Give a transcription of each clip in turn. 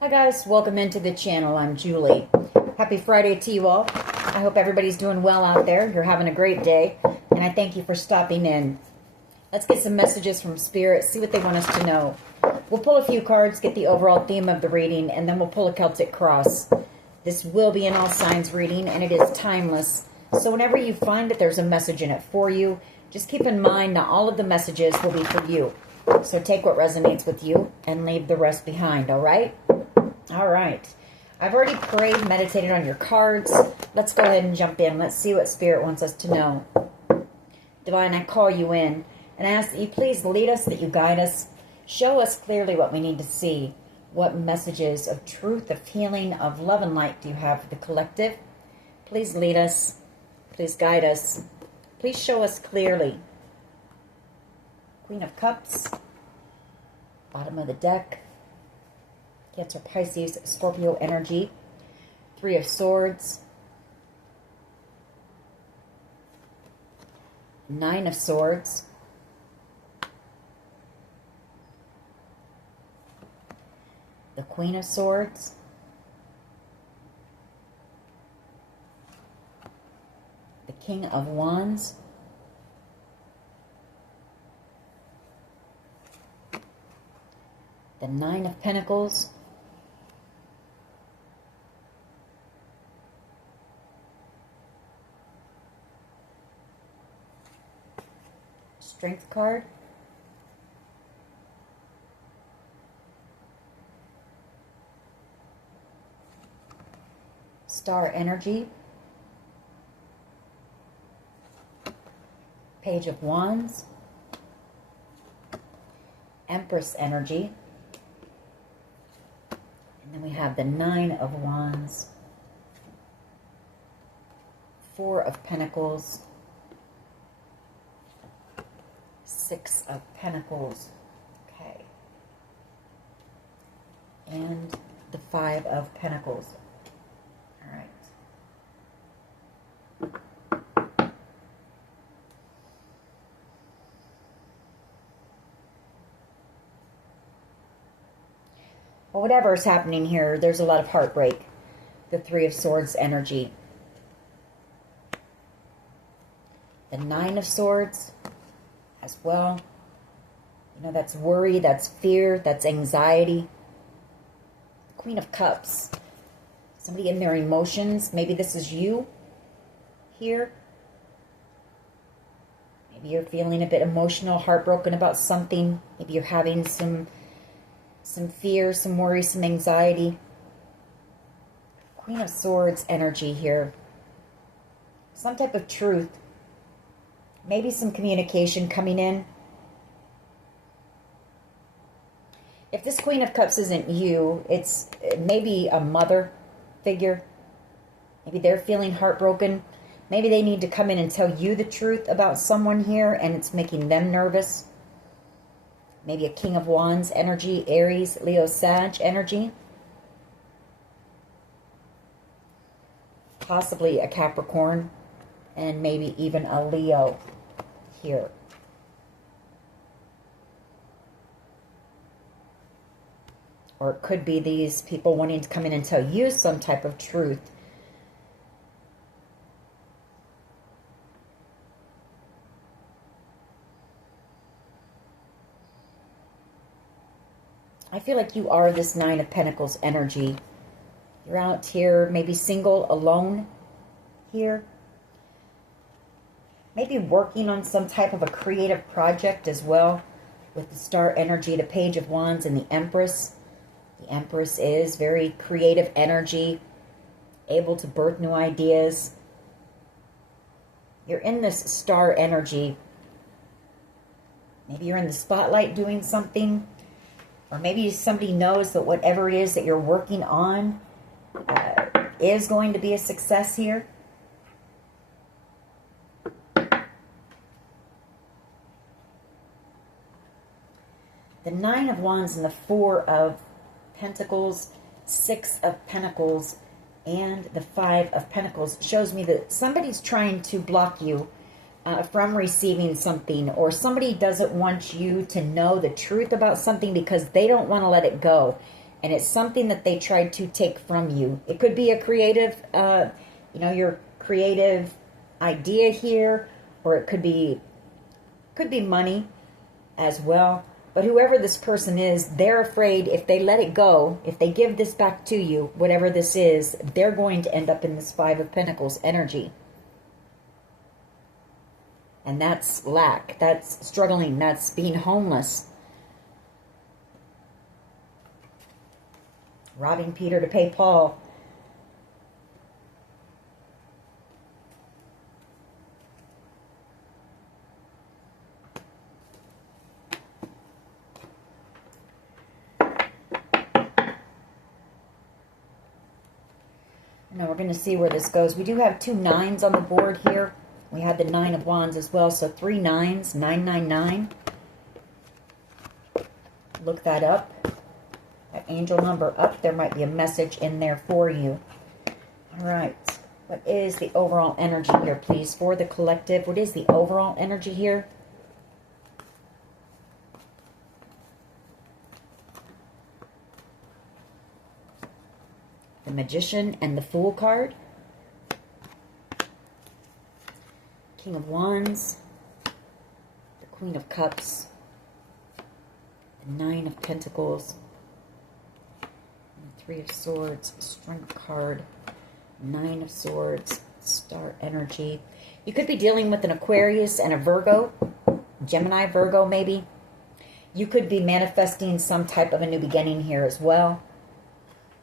Hi guys, welcome into the channel. I'm Julie. Happy Friday to you all. I hope everybody's doing well out there. You're having a great day, and I thank you for stopping in. Let's get some messages from Spirit, see what they want us to know. We'll pull a few cards, get the overall theme of the reading, and then we'll pull a Celtic cross. This will be an all signs reading, and it is timeless. So whenever you find that there's a message in it for you, just keep in mind that all of the messages will be for you. So take what resonates with you and leave the rest behind, all right? All right. I've already prayed, meditated on your cards. Let's go ahead and jump in. Let's see what Spirit wants us to know. Divine, I call you in and ask that you please lead us, that you guide us. Show us clearly what we need to see. What messages of truth, of healing, of love and light do you have for the collective? Please lead us. Please guide us. Please show us clearly. Queen of Cups. Bottom of the deck. Cancer, Pisces, Scorpio energy. Three of Swords. Nine of Swords. The Queen of Swords. The King of Wands. The Nine of Pentacles. Strength card. Star energy. Page of Wands. Empress energy. And then we have the Nine of Wands. Four of Pentacles. Six of Pentacles. Okay. And the Five of Pentacles. All right. Well, whatever is happening here, there's a lot of heartbreak. The Three of Swords energy. The Nine of Swords as well. You know, that's worry, that's fear, that's anxiety. Queen of Cups. Somebody in their emotions. Maybe this is you here. Maybe you're feeling a bit emotional, heartbroken about something. Maybe you're having some fear, some worry, some anxiety. Queen of Swords energy here. Some type of truth. Maybe some communication coming in. If this Queen of Cups isn't you, it's maybe a mother figure. Maybe they're feeling heartbroken. Maybe they need to come in and tell you the truth about someone here, and it's making them nervous. Maybe a King of Wands energy, Aries, Leo, Sag energy. Possibly a Capricorn, and maybe even a Leo here. Or it could be these people wanting to come in and tell you some type of truth. I feel like you are this Nine of Pentacles energy. You're out here, maybe single, alone here. Maybe working on some type of a creative project as well. With the Star energy, the Page of Wands, and the Empress. The Empress is very creative energy. Able to birth new ideas. You're in this Star energy. Maybe you're in the spotlight doing something. Or maybe somebody knows that whatever it is that you're working on is going to be a success here. The Nine of Wands and the Four of Pentacles, Six of Pentacles, and the Five of Pentacles shows me that somebody's trying to block you from receiving something, or somebody doesn't want you to know the truth about something because they don't want to let it go. And it's something that they tried to take from you. It could be a creative, your creative idea here, or it could be money as well. But whoever this person is, they're afraid if they let it go, if they give this back to you, whatever this is, they're going to end up in this Five of Pentacles energy. And that's lack, that's struggling, that's being homeless. Robbing Peter to pay Paul. Now we're going to see where this goes. We do have 2 9s on the board here. We had the 9 of Wands as well, so 3 9s, 999. Look that up. That angel number up. There might be a message in there for you. All right. What is the overall energy here, please, for the collective? What is the overall energy here? The Magician and the Fool card. King of Wands. The Queen of Cups. The 9 of Pentacles. And the 3 of Swords. Strength card. 9 of Swords. Star energy. You could be dealing with an Aquarius and a Virgo. Gemini, Virgo maybe. You could be manifesting some type of a new beginning here as well.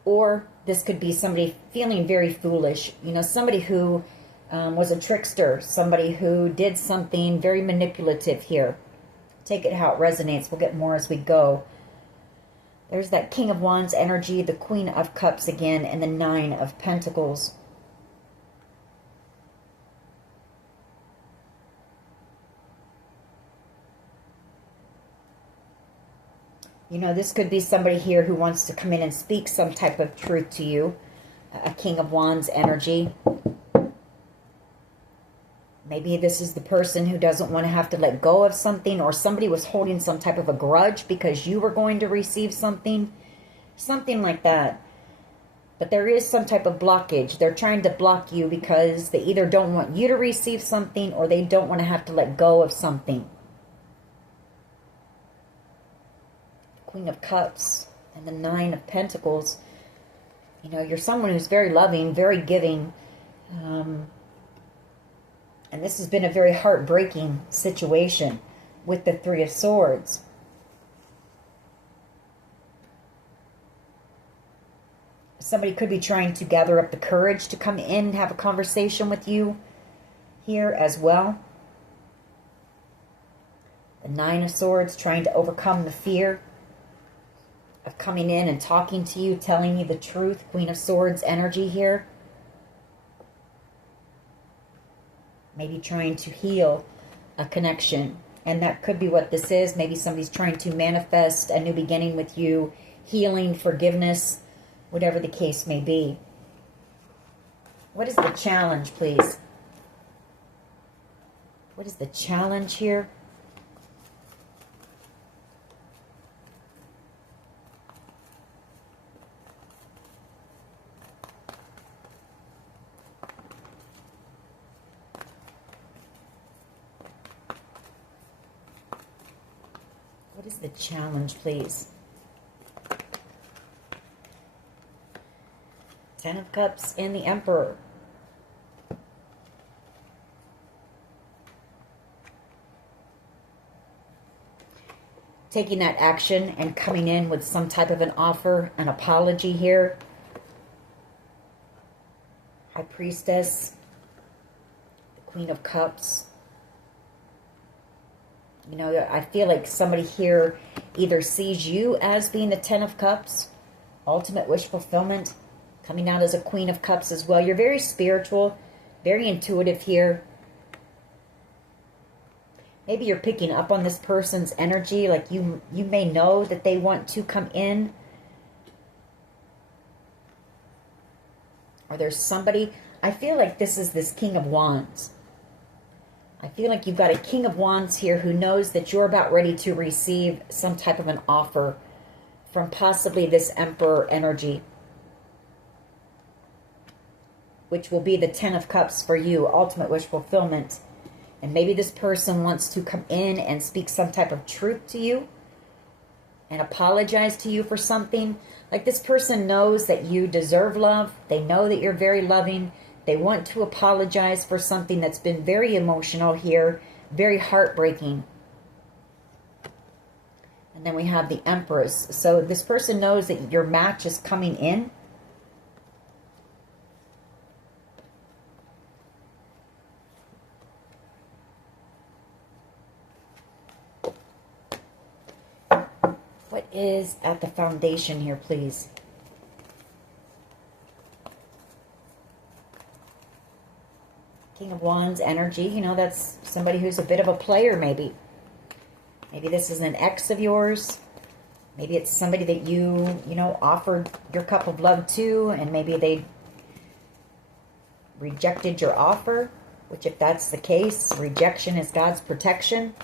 Or this could be somebody feeling very foolish. You know, somebody who was a trickster. Somebody who did something very manipulative here. Take it how it resonates. We'll get more as we go. There's that King of Wands energy, the Queen of Cups again, and the 9 of Pentacles. You know, this could be somebody here who wants to come in and speak some type of truth to you. A King of Wands energy. Maybe this is the person who doesn't want to have to let go of something, or somebody was holding some type of a grudge because you were going to receive something. Something like that. But there is some type of blockage. They're trying to block you because they either don't want you to receive something, or they don't want to have to let go of something. Queen of Cups and the 9 of Pentacles. You know, you're someone who's very loving, very giving. And this has been a very heartbreaking situation with the 3 of Swords. Somebody could be trying to gather up the courage to come in and have a conversation with you here as well. The 9 of Swords, trying to overcome the fear of coming in and talking to you, telling you the truth. Queen of Swords energy here. Maybe trying to heal a connection. And that could be what this is. Maybe somebody's trying to manifest a new beginning with you. Healing, forgiveness, whatever the case may be. What is the challenge, please? What is the challenge here? What is the challenge, please? 10 of Cups and the Emperor. Taking that action and coming in with some type of an offer, an apology here. High Priestess. The Queen of Cups. You know, I feel like somebody here either sees you as being the 10 of Cups, ultimate wish fulfillment, coming out as a Queen of Cups as well. You're very spiritual, very intuitive here. Maybe you're picking up on this person's energy, like you may know that they want to come in. Or there's somebody, I feel like this is this King of Wands. I feel like you've got a King of Wands here who knows that you're about ready to receive some type of an offer from possibly this Emperor energy, which will be the Ten of Cups for you, ultimate wish fulfillment. And maybe this person wants to come in and speak some type of truth to you and apologize to you for something. Like this person knows that you deserve love. They know that you're very loving. They want to apologize for something that's been very emotional here, very heartbreaking. And then we have the Empress. So this person knows that your match is coming in. What is at the foundation here, please? King of Wands energy. You know, that's somebody who's a bit of a player, maybe. Maybe this is an ex of yours. Maybe it's somebody that you know, offered your cup of love to, and maybe they rejected your offer, which if that's the case, rejection is God's protection.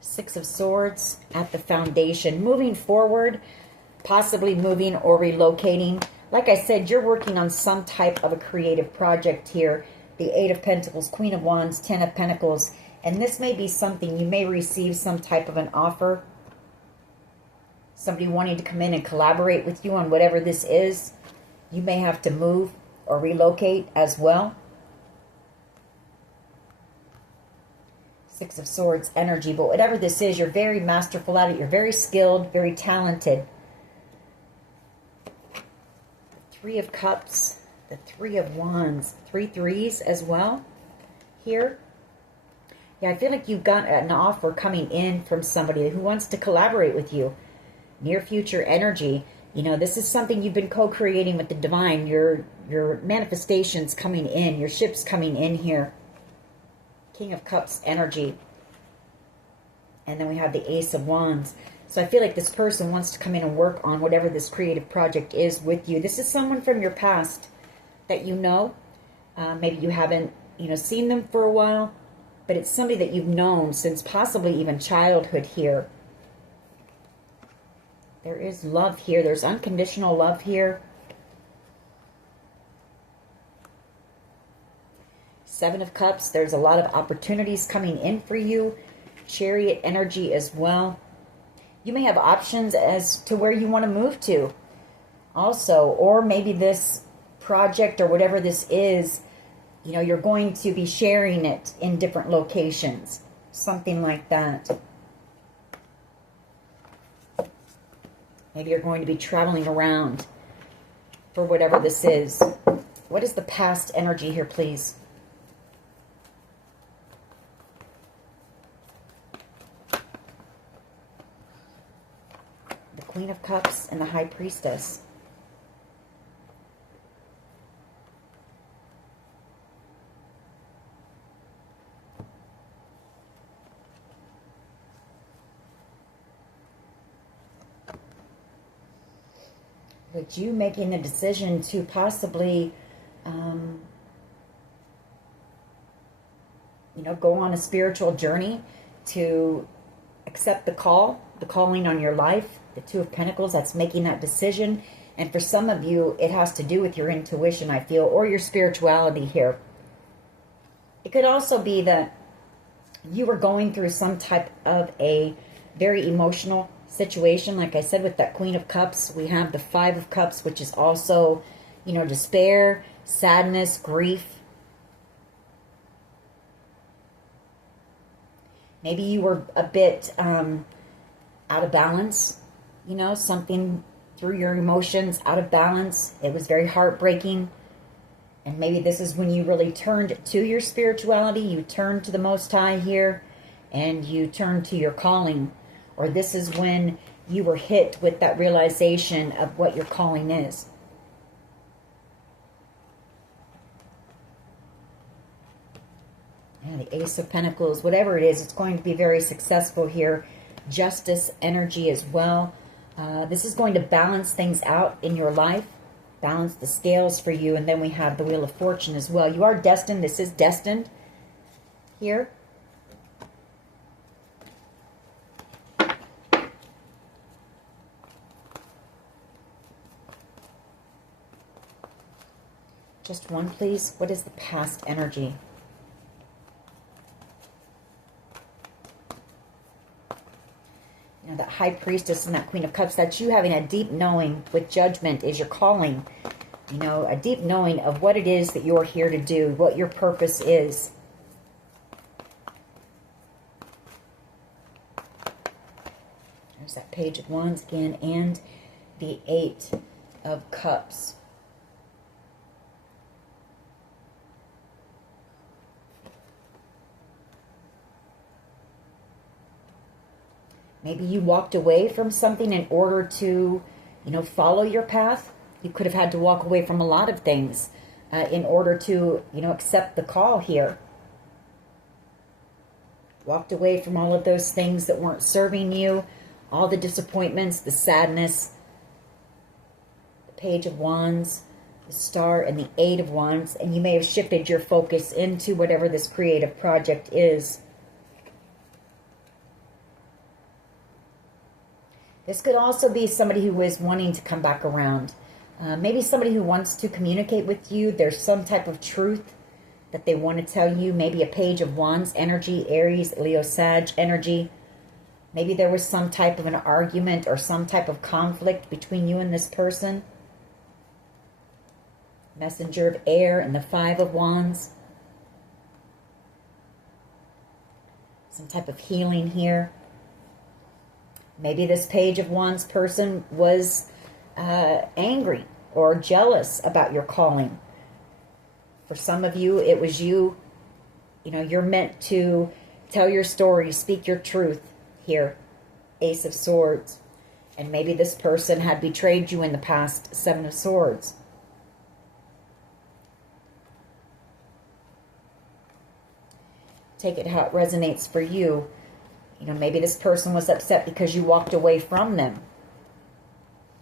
Six of Swords at the foundation. Moving forward, possibly moving or relocating. Like I said, you're working on some type of a creative project here. The Eight of Pentacles, Queen of Wands, Ten of Pentacles. And this may be something, you may receive some type of an offer. Somebody wanting to come in and collaborate with you on whatever this is. You may have to move or relocate as well. Six of Swords energy. But whatever this is, you're very masterful at it. You're very skilled, very talented. Three of Cups. The Three of Wands. 3 threes as well here. Yeah, I feel like you've got an offer coming in from somebody who wants to collaborate with you. Near future energy. You know, this is something you've been co-creating with the divine. Your manifestations coming in. Your ship's coming in here. King of Cups energy. And then we have the Ace of Wands. So I feel like this person wants to come in and work on whatever this creative project is with you. This is someone from your past that you know. Maybe you haven't, you know, seen them for a while, but it's somebody that you've known since possibly even childhood here. There is love here. There's unconditional love here. Seven of Cups. There's a lot of opportunities coming in for you. Chariot energy as well. You may have options as to where you want to move to also, or maybe this project or whatever this is, you know, you're going to be sharing it in different locations. Something like that. Maybe you're going to be traveling around for whatever this is. What is the past energy here, please? The Queen of Cups and the High Priestess. With you making the decision to possibly, you know, go on a spiritual journey, to accept the call, the calling on your life, the Two of Pentacles, that's making that decision. And for some of you, it has to do with your intuition, I feel, or your spirituality here. It could also be that you were going through some type of a very emotional situation. Like I said, with that Queen of Cups, we have the Five of Cups, which is also, you know, despair, sadness, grief. Maybe you were a bit out of balance, you know, something through your emotions, out of balance. It was very heartbreaking. And maybe this is when you really turned to your spirituality. You turned to the Most High here, and you turned to your calling. Or this is when you were hit with that realization of what your calling is. Yeah, the Ace of Pentacles, whatever it is, it's going to be very successful here. Justice energy as well. This is going to balance things out in your life. Balance the scales for you. And then we have the Wheel of Fortune as well. You are destined. This is destined here. Just one, please. What is the past energy? You know, that High Priestess and that Queen of Cups, that's you having a deep knowing with Judgment is your calling. You know, a deep knowing of what it is that you're here to do, what your purpose is. There's that Page of Wands again, and the Eight of Cups. Maybe you walked away from something in order to, you know, follow your path. You could have had to walk away from a lot of things in order to, you know, accept the call here. Walked away from all of those things that weren't serving you, all the disappointments, the sadness, the Page of Wands, the Star, and the Eight of Wands, and you may have shifted your focus into whatever this creative project is. This could also be somebody who is wanting to come back around. Maybe somebody who wants to communicate with you. There's some type of truth that they want to tell you. Maybe a Page of Wands energy, Aries, Leo, Sag energy. Maybe there was some type of an argument or some type of conflict between you and this person. Messenger of Air and the Five of Wands. Some type of healing here. Maybe this Page of Wands person was angry or jealous about your calling. For some of you, it was you know, you're meant to tell your story, speak your truth here. Ace of Swords. And maybe this person had betrayed you in the past. Seven of Swords. Take it how it resonates for you. You know, maybe this person was upset because you walked away from them.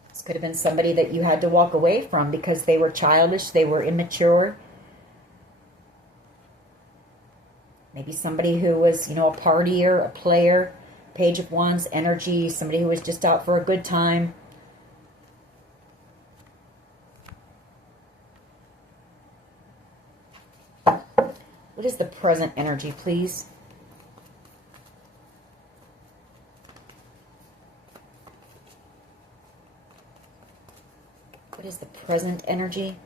This could have been somebody that you had to walk away from because they were childish, they were immature. Maybe somebody who was, you know, a partier, a player. Page of Wands energy, somebody who was just out for a good time. What is the present energy, please? What is the present energy?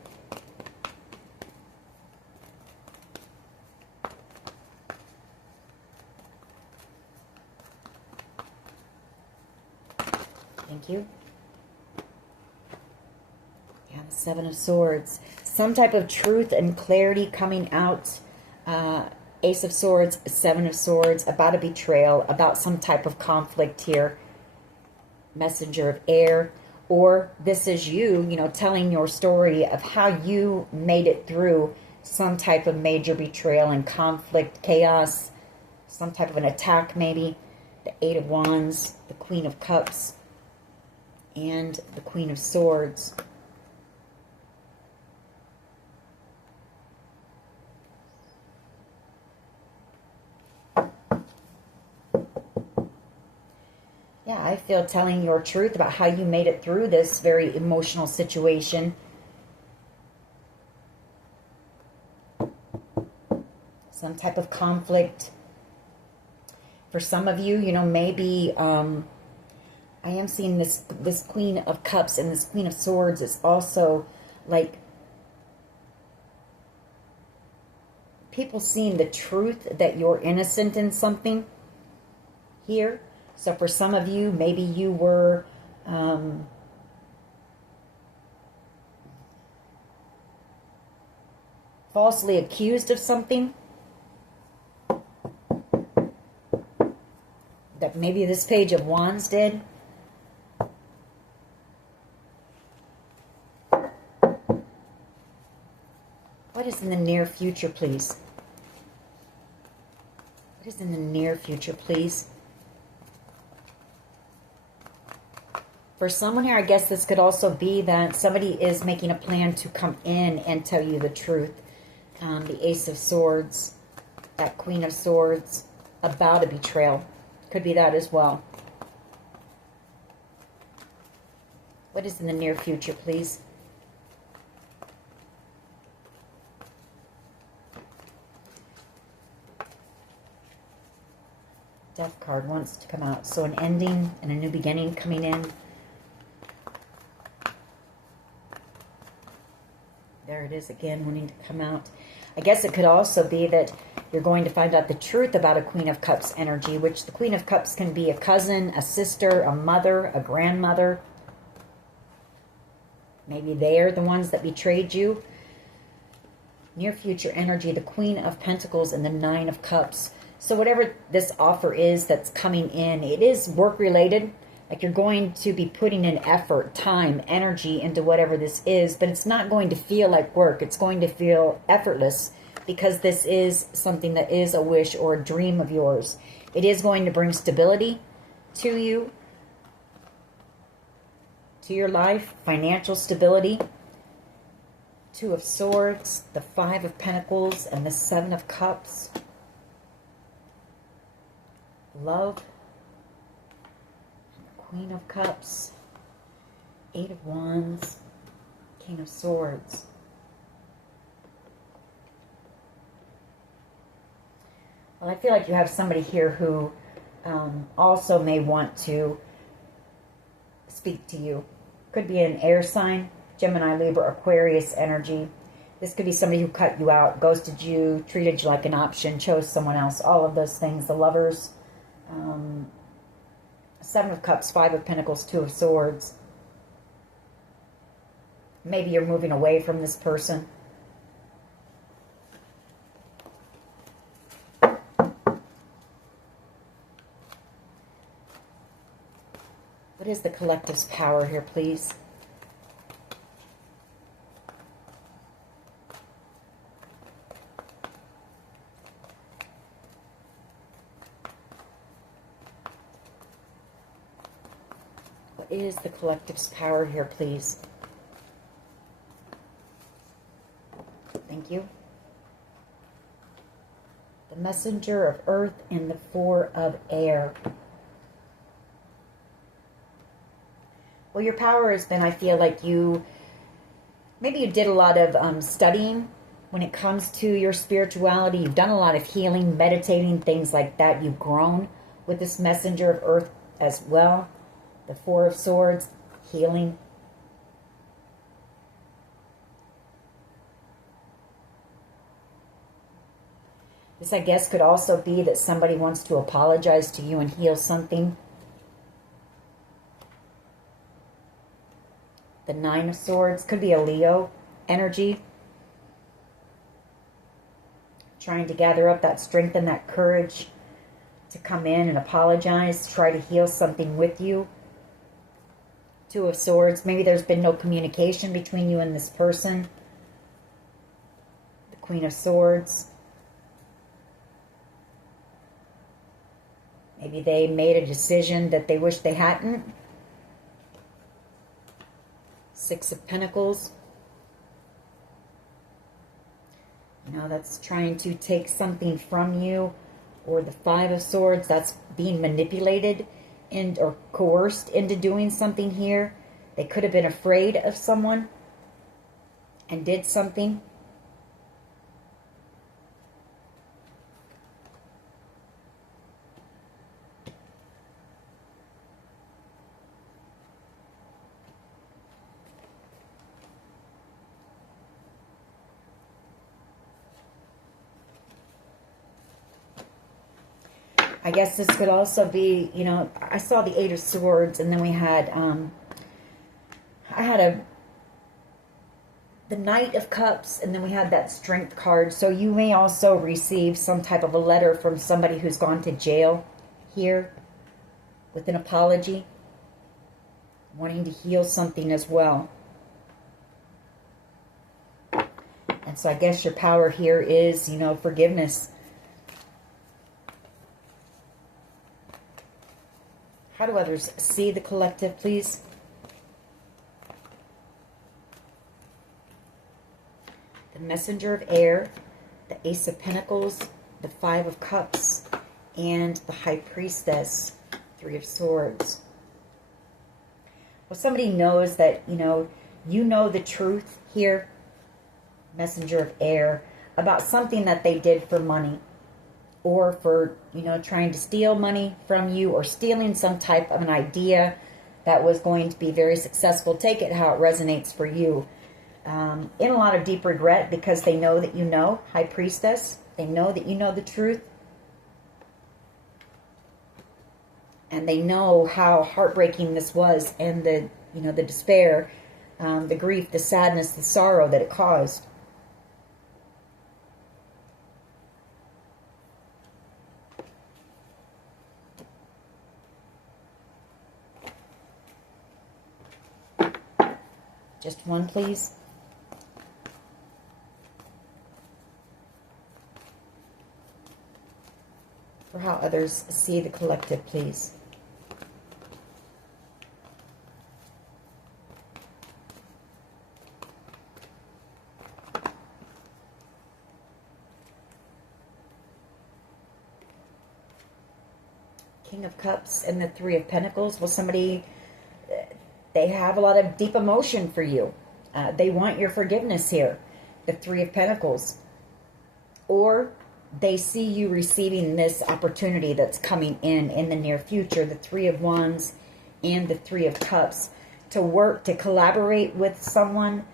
Thank you. Yeah, the Seven of Swords. Some type of truth and clarity coming out. Ace of Swords, Seven of Swords, about a betrayal, about some type of conflict here. Messenger of Air. Or this is you, you know, telling your story of how you made it through some type of major betrayal and conflict, chaos, some type of an attack maybe. The Eight of Wands, the Queen of Cups, and the Queen of Swords. Yeah, I feel telling your truth about how you made it through this very emotional situation. Some type of conflict. For some of you, you know, maybe I am seeing this Queen of Cups and this Queen of Swords is also like people seeing the truth that you're innocent in something here. So for some of you, maybe you were falsely accused of something. That maybe this Page of Wands did. What is in the near future, please? What is in the near future, please? For someone here, I guess this could also be that somebody is making a plan to come in and tell you the truth. The Ace of Swords, that Queen of Swords, about a betrayal. Could be that as well. What is in the near future, please? card wants to come out. So an ending and a new beginning coming in. There it is again, wanting to come out. I guess it could also be that you're going to find out the truth about a Queen of Cups energy, which the Queen of Cups can be a cousin, a sister, a mother, a grandmother. Maybe they're the ones that betrayed you. Near future energy, the Queen of Pentacles and the Nine of Cups. So whatever this offer is that's coming in, it is work related. Like you're going to be putting in effort, time, energy into whatever this is, but it's not going to feel like work. It's going to feel effortless because this is something that is a wish or a dream of yours. It is going to bring stability to you, to your life, financial stability. Two of Swords, the Five of Pentacles, and the Seven of Cups. Love. Queen of Cups, Eight of Wands, King of Swords. Well, I feel like you have somebody here who also may want to speak to you. Could be an air sign, Gemini, Libra, Aquarius energy. This could be somebody who cut you out, ghosted you, treated you like an option, chose someone else, all of those things. The Lovers, Seven of Cups, Five of Pentacles, Two of Swords. Maybe you're moving away from this person. What is the collective's power here, please? What is the collective's power here, please? Thank you. The Messenger of Earth and the Four of Air. Well, your power has been, I feel like maybe you did a lot of studying when it comes to your spirituality. You've done a lot of healing, meditating, things like that. You've grown with this Messenger of Earth as well. The Four of Swords, healing. This, I guess, could also be that somebody wants to apologize to you and heal something. The Nine of Swords could be a Leo energy. Trying to gather up that strength and that courage to come in and apologize, try to heal something with you. Two of Swords. Maybe there's been no communication between you and this person. The Queen of Swords. Maybe they made a decision that they wish they hadn't. Six of Pentacles. You know, that's trying to take something from you. Or the Five of Swords, that's being manipulated or coerced into doing something here. They could have been afraid of someone and did something. I guess this could also be, you know, I saw the Eight of Swords, and then we had, I had the Knight of Cups, and then we had that Strength card. So you may also receive some type of a letter from somebody who's gone to jail here with an apology, wanting to heal something as well. And so I guess your power here is, you know, forgiveness. How do others see the collective, please? The Messenger of Air, the Ace of Pentacles, the Five of Cups, and the High Priestess, Three of Swords. Well, somebody knows that, you know the truth here, Messenger of Air, about something that they did for money. or for, trying to steal money from you or stealing some type of an idea that was going to be very successful. Take it how it resonates for you. In a lot of deep regret because they know that you know, High Priestess. They know that you know the truth. And they know how heartbreaking this was, and the despair, the grief, the sadness, the sorrow that it caused. Just one, please. For how others see the collective, please. King of Cups and the Three of Pentacles. Well, somebody, they have a lot of deep emotion for you. They want your forgiveness here. The Three of Pentacles. Or they see you receiving this opportunity that's coming in the near future. The Three of Wands and the Three of Cups. To work, to collaborate with someone.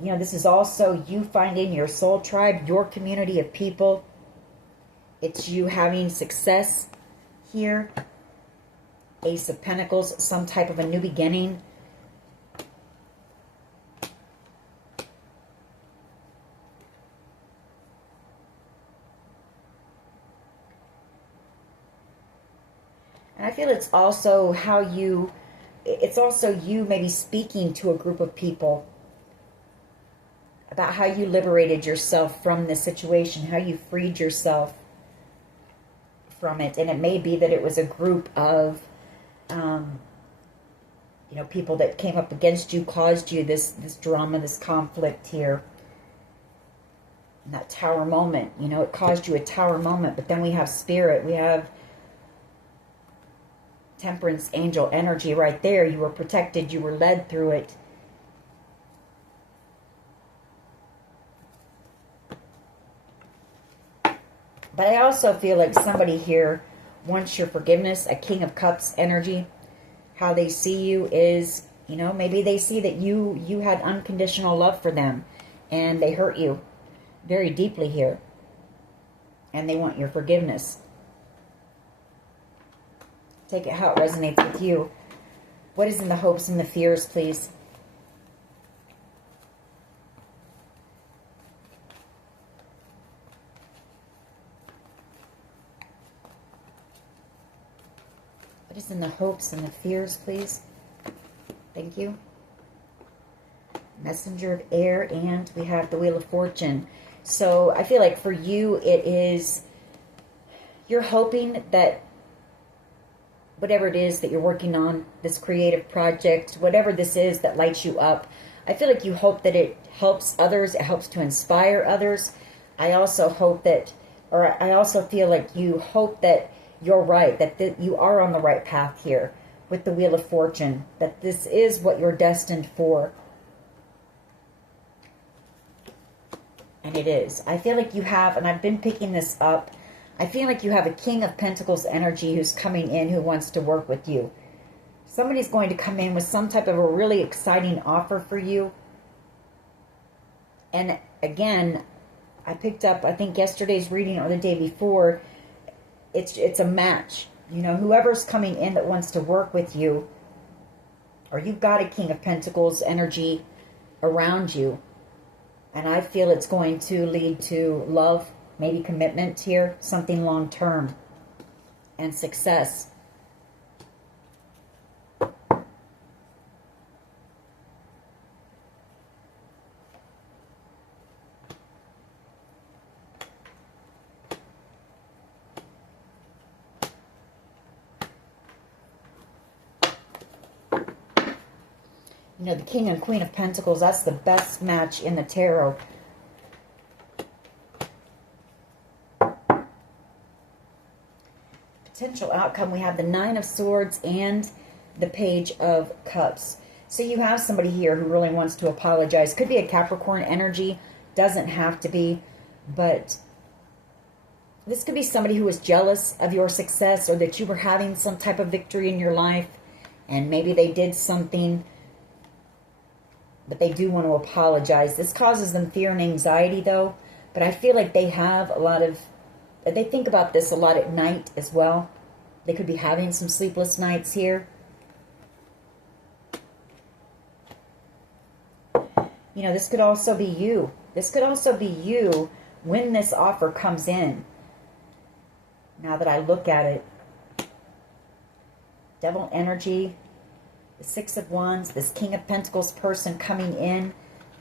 This is also you finding your soul tribe, your community of people. It's you having success here. Ace of Pentacles, some type of a new beginning. And I feel it's also it's also you maybe speaking to a group of people about how you liberated yourself from this situation, how you freed yourself from it. And it may be that it was a group of people that came up against you, caused you this drama, this conflict here. And that tower moment, it caused you a tower moment. But then we have Spirit, we have Temperance angel energy right there. You were protected, you were led through it. But I also feel like somebody here wants your forgiveness. A King of Cups energy. How they see you is, maybe they see that you had unconditional love for them. And they hurt you very deeply here. And they want your forgiveness. Take it how it resonates with you. What is in the hopes and the fears, please? What is in the hopes and the fears, please? Thank you. Messenger of Air, and we have the Wheel of Fortune. So I feel like for you, it is, you're hoping that whatever it is that you're working on, this creative project, whatever this is that lights you up, I feel like you hope that it helps others, it helps to inspire others. I also hope that, or I also feel like you hope that you're right, that you are on the right path here with the Wheel of Fortune, that this is what you're destined for. And it is. I feel like you have, and I've been picking this up, I feel like you have a King of Pentacles energy who's coming in, who wants to work with you. Somebody's going to come in with some type of a really exciting offer for you. And again, I picked up, I think yesterday's reading or the day before, it's a match. Whoever's coming in that wants to work with you, or you've got a King of Pentacles energy around you. And I feel it's going to lead to love, maybe commitment here, something long-term, and success. The King and Queen of Pentacles, that's the best match in the tarot. Potential outcome, we have the Nine of Swords and the Page of Cups. So you have somebody here who really wants to apologize. Could be a Capricorn energy, doesn't have to be, but This could be somebody who was jealous of your success, or that you were having some type of victory in your life, and maybe they did something, but they do want to apologize. This causes them fear and anxiety, though, but I feel like they have a lot of, they think about this a lot at night as well. They could be having some sleepless nights here. You know, this could also be you. This could also be you when this offer comes in. Now that I look at it, Devil energy, the Six of Wands, this King of Pentacles person coming in,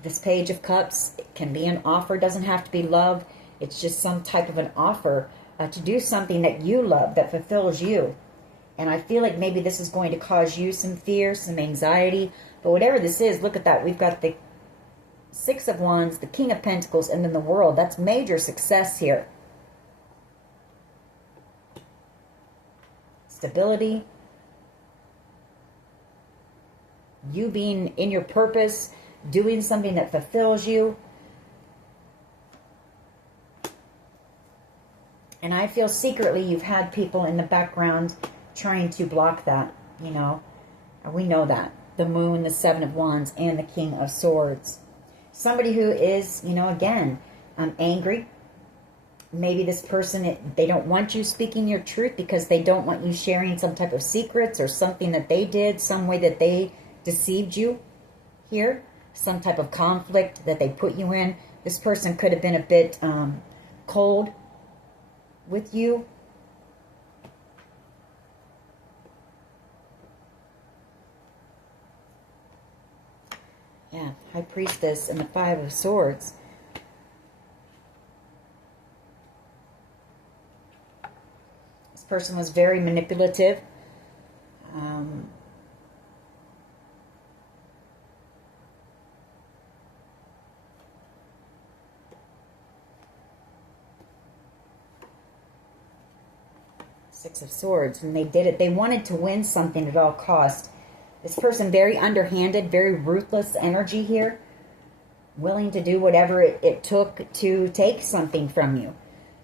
this Page of Cups. It can be an offer, doesn't have to be love. It's just some type of an offer to do something that you love, that fulfills you. And I feel like maybe this is going to cause you some fear, some anxiety. But whatever this is, look at that. We've got the Six of Wands, the King of Pentacles, and then the World. That's major success here. Stability. You being in your purpose, doing something that fulfills you. And I feel secretly you've had people in the background trying to block that, you know. We know that. The Moon, the Seven of Wands, and the King of Swords. Somebody who is, you know, again, angry. Maybe this person, they don't want you speaking your truth because they don't want you sharing some type of secrets or something that they did, some way that they deceived you here, some type of conflict that they put you in. This person could have been a bit cold with you. Yeah, High Priestess and the Five of Swords. This person was very manipulative. Six of Swords. When they did it, they wanted to win something at all cost. This person very underhanded, very ruthless energy here. Willing to do whatever it took to take something from you.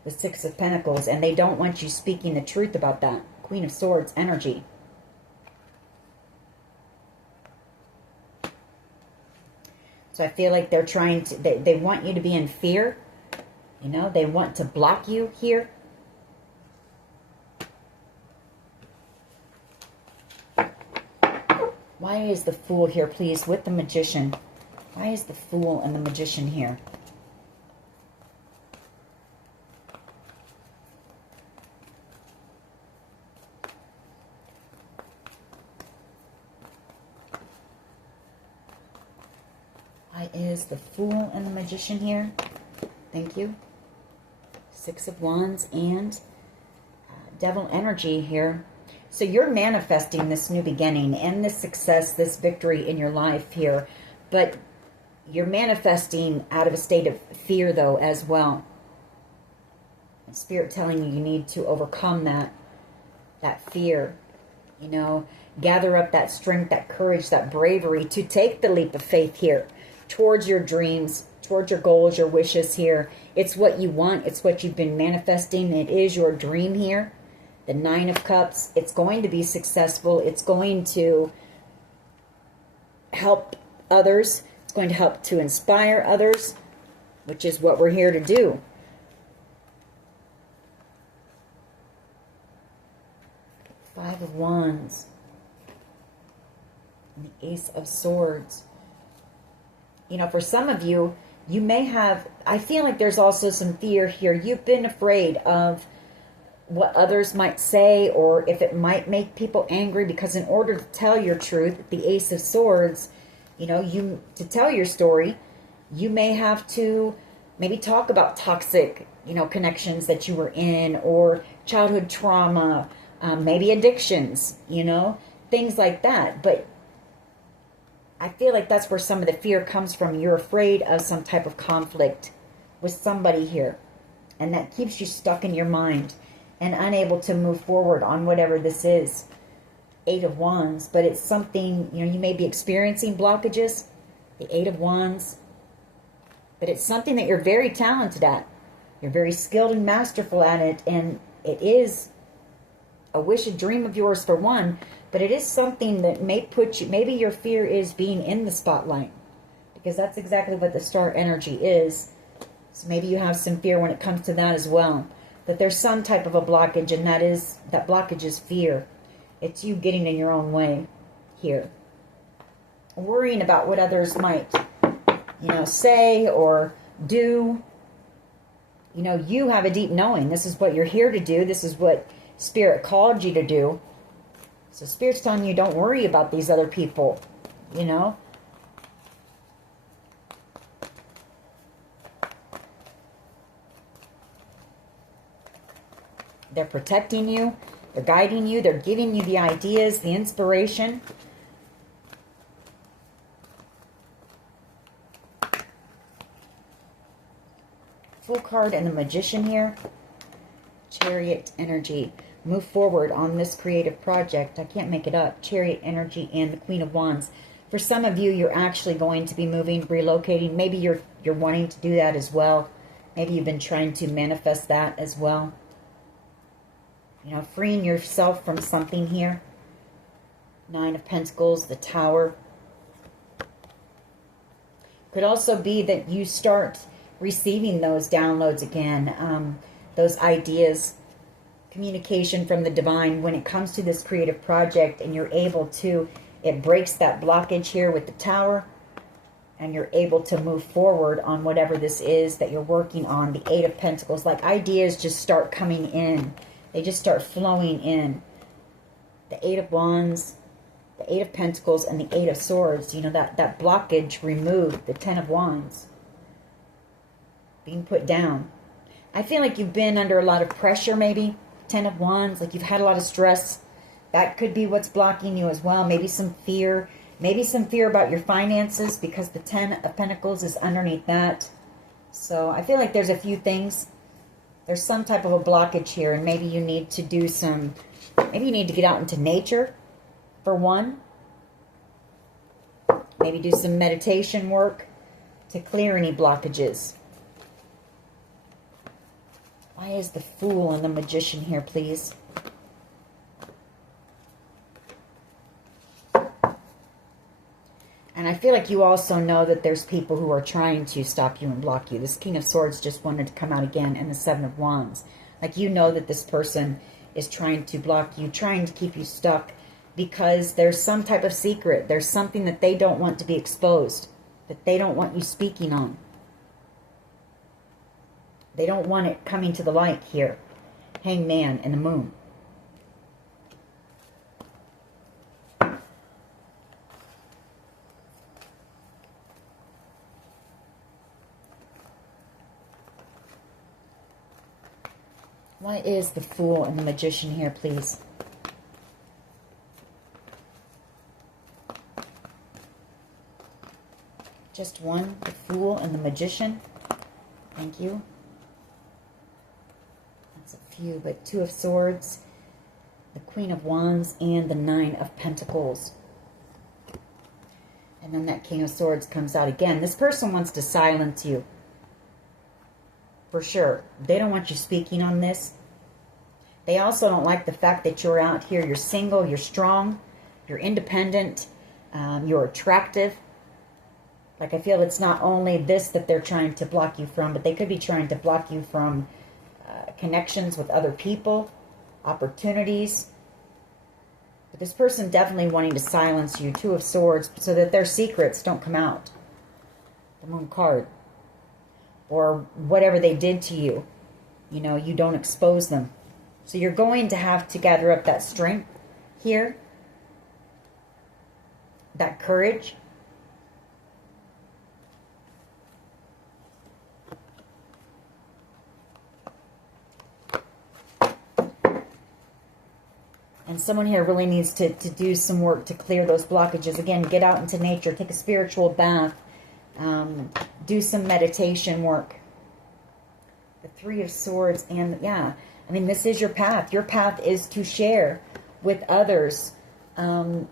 The Six of Pentacles. And they don't want you speaking the truth about that. Queen of Swords energy. So I feel like they're trying to, they want you to be in fear. You know, they want to block you here. Why is the Fool here, please, with the Magician? Why is the Fool and the Magician here? Why is the Fool and the Magician here? Thank you. Six of Wands and Devil energy here. So you're manifesting this new beginning and this success, this victory in your life here. But you're manifesting out of a state of fear, though, as well. Spirit telling you need to overcome that fear. You know, gather up that strength, that courage, that bravery to take the leap of faith here towards your dreams, towards your goals, your wishes here. It's what you want. It's what you've been manifesting. It is your dream here. The Nine of Cups, it's going to be successful. It's going to help others. It's going to help to inspire others, which is what we're here to do. Five of Wands. And the Ace of Swords. You know, for some of you, you may have, I feel like there's also some fear here. You've been afraid of what others might say, or if it might make people angry, because in order to tell your truth, the Ace of Swords, you know, to tell your story, you may have to maybe talk about toxic, you know, connections that you were in, or childhood trauma, maybe addictions, you know, things like that. But I feel like that's where some of the fear comes from. You're afraid of some type of conflict with somebody here, and that keeps you stuck in your mind and unable to move forward on whatever this is. Eight of Wands, but it's something, you know, you may be experiencing blockages. The Eight of Wands, but it's something that you're very talented at. You're very skilled and masterful at it, and it is a wish, a dream of yours for one, but it is something that may put you, maybe your fear is being in the spotlight, because that's exactly what the star energy is. So maybe you have some fear when it comes to that as well. That there's some type of a blockage, and that blockage is fear. It's you getting in your own way here. Worrying about what others might, say or do. You have a deep knowing. This is what you're here to do. This is what Spirit called you to do. So Spirit's telling you, don't worry about these other people, They're protecting you. They're guiding you. They're giving you the ideas, the inspiration. Fool card and the Magician here. Chariot energy. Move forward on this creative project. I can't make it up. Chariot energy and the Queen of Wands. For some of you, you're actually going to be moving, relocating. Maybe you're wanting to do that as well. Maybe you've been trying to manifest that as well. Freeing yourself from something here. Nine of Pentacles, the Tower. Could also be that you start receiving those downloads again, those ideas, communication from the divine when it comes to this creative project, and you're able to, it breaks that blockage here with the Tower, and you're able to move forward on whatever this is that you're working on. The Eight of Pentacles, like ideas just start coming in. They just start flowing in. The Eight of Wands, the Eight of Pentacles, and the Eight of Swords. That blockage removed. The Ten of Wands. Being put down. I feel like you've been under a lot of pressure, maybe. Ten of Wands, like you've had a lot of stress. That could be what's blocking you as well. Maybe some fear. Maybe some fear about your finances, because the Ten of Pentacles is underneath that. So I feel like there's a few things. There's some type of a blockage here, and maybe you need to do some, maybe you need to get out into nature, for one. Maybe do some meditation work to clear any blockages. Why is the Fool and the Magician here, please? And I feel like you also know that there's people who are trying to stop you and block you. This King of Swords just wanted to come out again, and the Seven of Wands. Like you know that this person is trying to block you, trying to keep you stuck, because there's some type of secret. There's something that they don't want to be exposed, that they don't want you speaking on. They don't want it coming to the light here. Hangman and the Moon. Why is the Fool and the Magician here, please? Just one, the Fool and the Magician. Thank you. That's a few, but Two of Swords, the Queen of Wands, and the Nine of Pentacles. And then that King of Swords comes out again. This person wants to silence you. For sure. They don't want you speaking on this. They also don't like the fact that you're out here. You're single, you're strong, you're independent, you're attractive. Like I feel it's not only this that they're trying to block you from, but they could be trying to block you from connections with other people, opportunities. But this person definitely wanting to silence you. Two of Swords, so that their secrets don't come out. The Moon card. Or whatever they did to you, you don't expose them. So you're going to have to gather up that strength here, that courage. And someone here really needs to do some work to clear those blockages. Again, get out into nature, take a spiritual bath. Do some meditation work. The Three of Swords, and yeah, I mean, this is your path. Your path is to share with others, how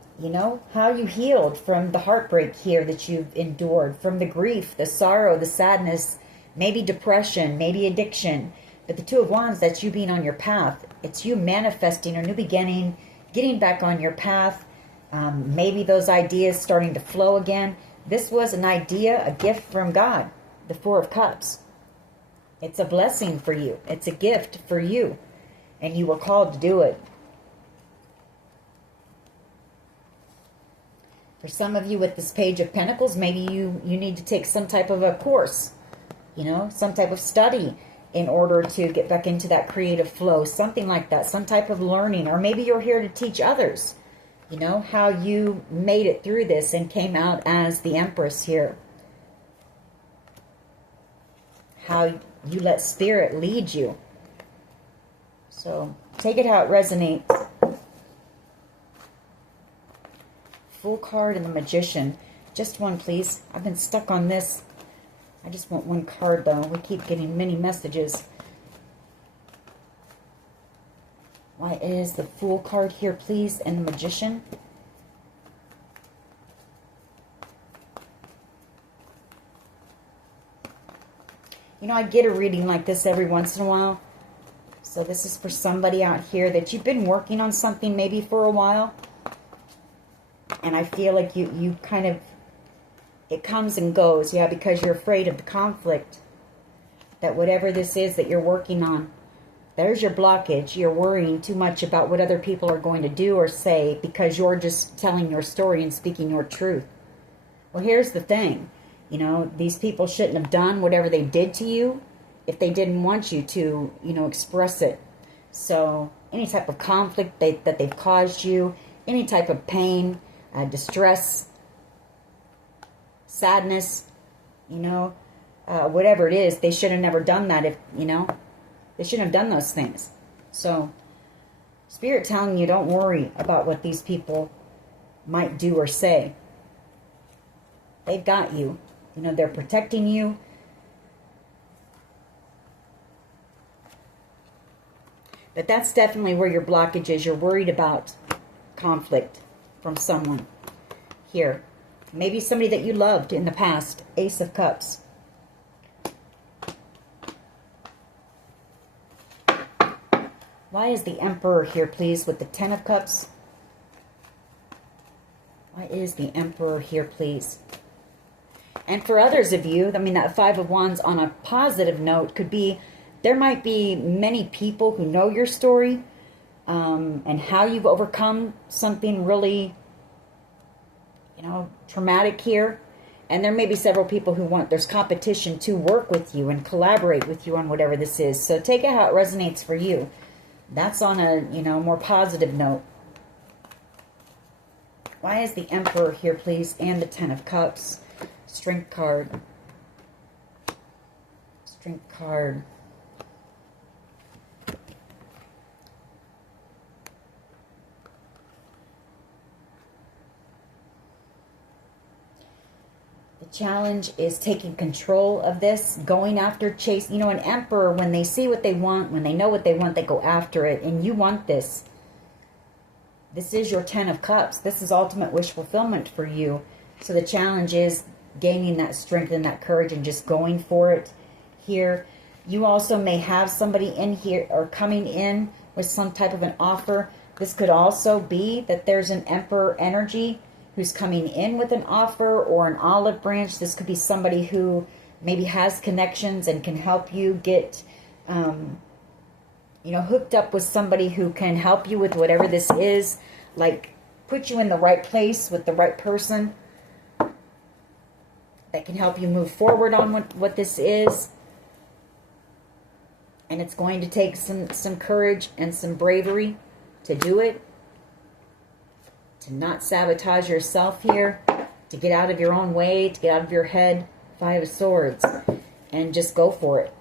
you healed from the heartbreak here that you've endured, from the grief, the sorrow, the sadness, maybe depression, maybe addiction. But the Two of Wands, that's you being on your path. It's you manifesting a new beginning, getting back on your path. Maybe those ideas starting to flow again. This was an idea, a gift from God, the Four of Cups. It's a blessing for you. It's a gift for you. And you were called to do it. For some of you with this Page of Pentacles, maybe you need to take some type of a course, some type of study in order to get back into that creative flow, something like that, some type of learning. Or maybe you're here to teach others, how you made it through this and came out as the Empress here. How you let Spirit lead you. So take it how it resonates. Fool card and the Magician. Just one, please. I've been stuck on this. I just want one card, though. We keep getting many messages. Why is the Fool card here, please, and the Magician? I get a reading like this every once in a while. So this is for somebody out here that you've been working on something maybe for a while. And I feel like you kind of, it comes and goes, because you're afraid of the conflict. That whatever this is that you're working on, there's your blockage. You're worrying too much about what other people are going to do or say because you're just telling your story and speaking your truth. Well, here's the thing. These people shouldn't have done whatever they did to you if they didn't want you to, express it. So any type of conflict that they've caused you, any type of pain, distress, sadness, whatever it is, they should have never done that. They shouldn't have done those things. So Spirit telling you, don't worry about what these people might do or say. They've got you. They're protecting you. But that's definitely where your blockage is. You're worried about conflict from someone here. Maybe somebody that you loved in the past. Ace of Cups. Why is the Emperor here, please, with the Ten of Cups? Why is the Emperor here, please? And for others of you, that Five of Wands on a positive note could be, there might be many people who know your story and how you've overcome something really, traumatic here. And there may be several people who there's competition to work with you and collaborate with you on whatever this is. So take it how it resonates for you. That's on a, more positive note. Why is the Emperor here, please, and the Ten of Cups? Strength card. Strength card. The challenge is taking control of this, going after, chase. An Emperor, when they see what they want, when they know what they want, they go after it. And you want this. This is your Ten of Cups. This is ultimate wish fulfillment for you. So the challenge is gaining that strength and that courage and just going for it here. You also may have somebody in here or coming in with some type of an offer. This could also be that there's an Emperor energy who's coming in with an offer or an olive branch. This could be somebody who maybe has connections and can help you get, hooked up with somebody who can help you with whatever this is, like put you in the right place with the right person that can help you move forward on what this is. And it's going to take some courage and some bravery to do it. To not sabotage yourself here. To get out of your own way. To get out of your head. Five of Swords. And just go for it.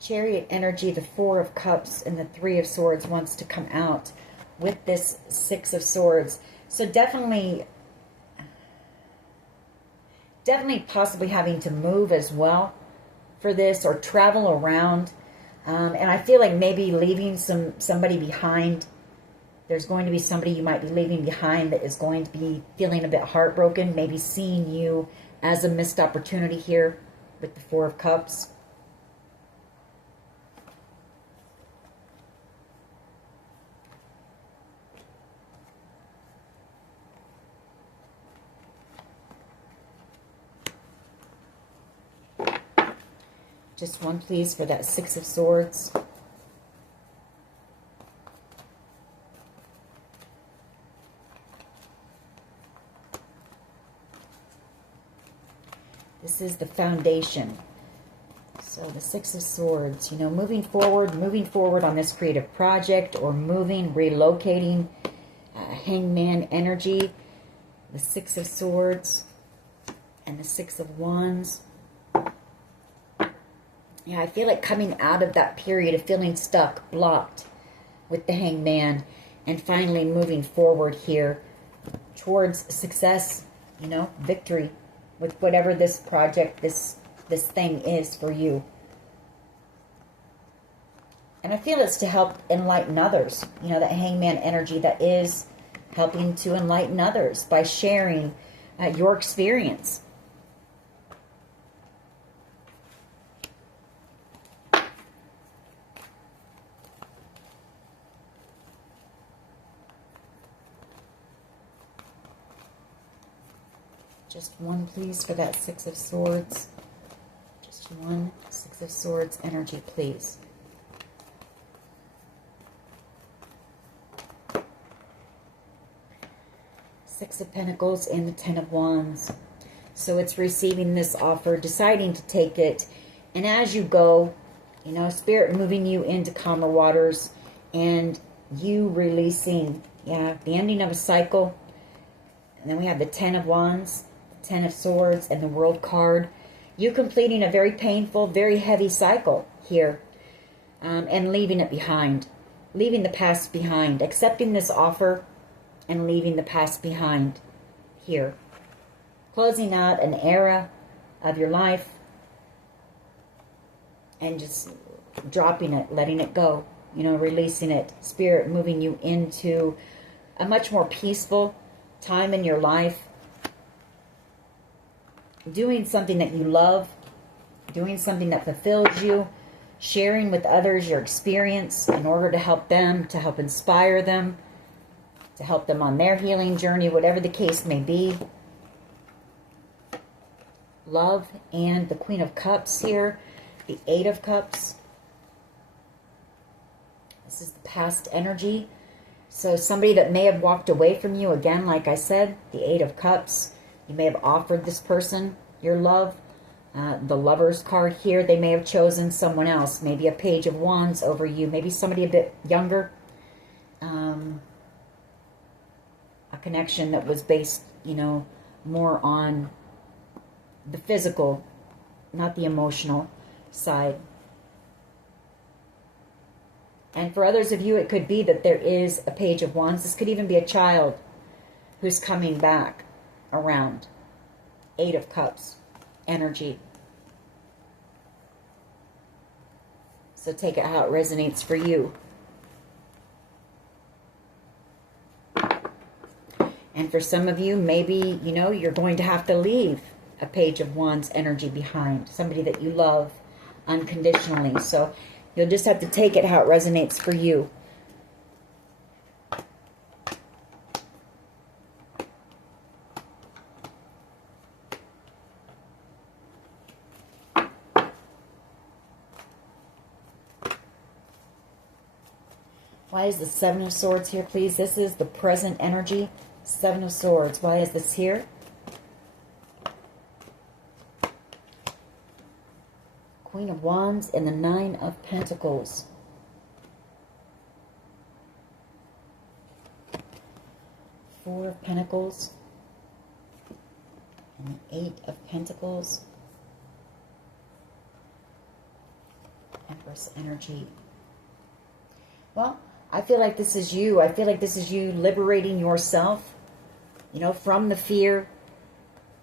Chariot energy, the Four of Cups and the Three of Swords wants to come out with this Six of Swords. So definitely possibly having to move as well for this, or travel around. And I feel like maybe leaving somebody behind. There's going to be somebody you might be leaving behind that is going to be feeling a bit heartbroken, maybe seeing you as a missed opportunity here with the Four of Cups. Just one, please, for that Six of Swords. This is the foundation. So the Six of Swords, you know, moving forward on this creative project, or moving, relocating, Hangman energy, the Six of Swords, and the Six of Wands. Yeah, I feel like coming out of that period of feeling stuck, blocked with the Hangman, and finally moving forward here towards success, you know, victory with whatever this project, this thing is for you. And I feel it's to help enlighten others. You know, that Hangman energy that is helping to enlighten others by sharing your experience. Just one, please, for that Six of Swords. Just one Six of Swords energy, please. Six of Pentacles and the Ten of Wands. So it's receiving this offer, deciding to take it. And as you go, you know, Spirit moving you into calmer waters, and you releasing, yeah, the ending of a cycle. And then we have the Ten of Wands, Ten of Swords, and the World card. You completing a very painful, very heavy cycle here, and leaving it behind. Leaving the past behind. Accepting this offer and leaving the past behind here. Closing out an era of your life and just dropping it, letting it go. You know, releasing it. Spirit moving you into a much more peaceful time in your life. Doing something that you love, doing something that fulfills you, sharing with others your experience in order to help them, to help inspire them, to help them on their healing journey, whatever the case may be. Love and the Queen of Cups here, the Eight of Cups. This is the past energy. So somebody that may have walked away from you, again, like I said, the Eight of Cups. You may have offered this person your love. The Lover's card here, they may have chosen someone else. Maybe a Page of Wands over you. Maybe somebody a bit younger. A connection that was based, you know, more on the physical, not the emotional side. And for others of you, it could be that there is a Page of Wands. This could even be a child who's coming back around. Eight of Cups energy. So take it how it resonates for you. And for some of you, maybe, you know, you're going to have to leave a Page of Wands energy behind. Somebody that you love unconditionally. So you'll just have to take it how it resonates for you. Why is the Seven of Swords here, please? This is the present energy. Seven of Swords. Why is this here? Queen of Wands and the Nine of Pentacles. Four of Pentacles and the Eight of Pentacles. Empress energy. Well, I feel like this is you. I feel like this is you liberating yourself, you know, from the fear,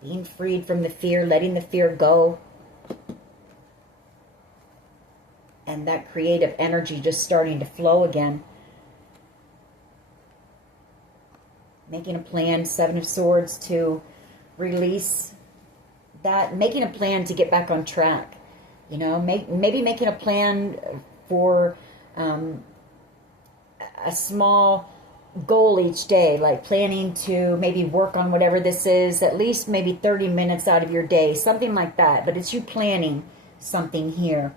being freed from the fear, letting the fear go. And that creative energy just starting to flow again. Making a plan, Seven of Swords, to release that. Making a plan to get back on track. You know, maybe making a plan for a small goal each day, like planning to maybe work on whatever this is, at least maybe 30 minutes out of your day, something like that. But it's you planning something here.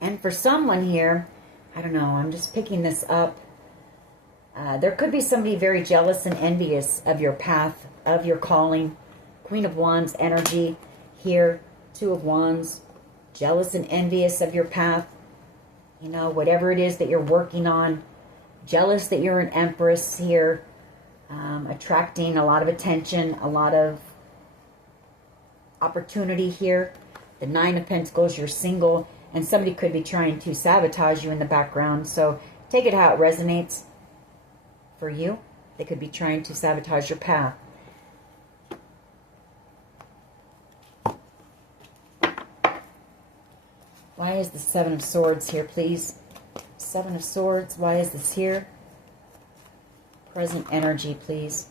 And for someone here, I don't know, I'm just picking this up. There could be somebody very jealous and envious of your path, of your calling. Queen of Wands energy here. Two of Wands. Jealous and envious of your path. You know, whatever it is that you're working on. Jealous that you're an Empress here. Attracting a lot of attention, a lot of opportunity here. The Nine of Pentacles, you're single. And somebody could be trying to sabotage you in the background. So take it how it resonates for you. They could be trying to sabotage your path. Why is the Seven of Swords here, please? Seven of Swords, why is this here? Present energy, please.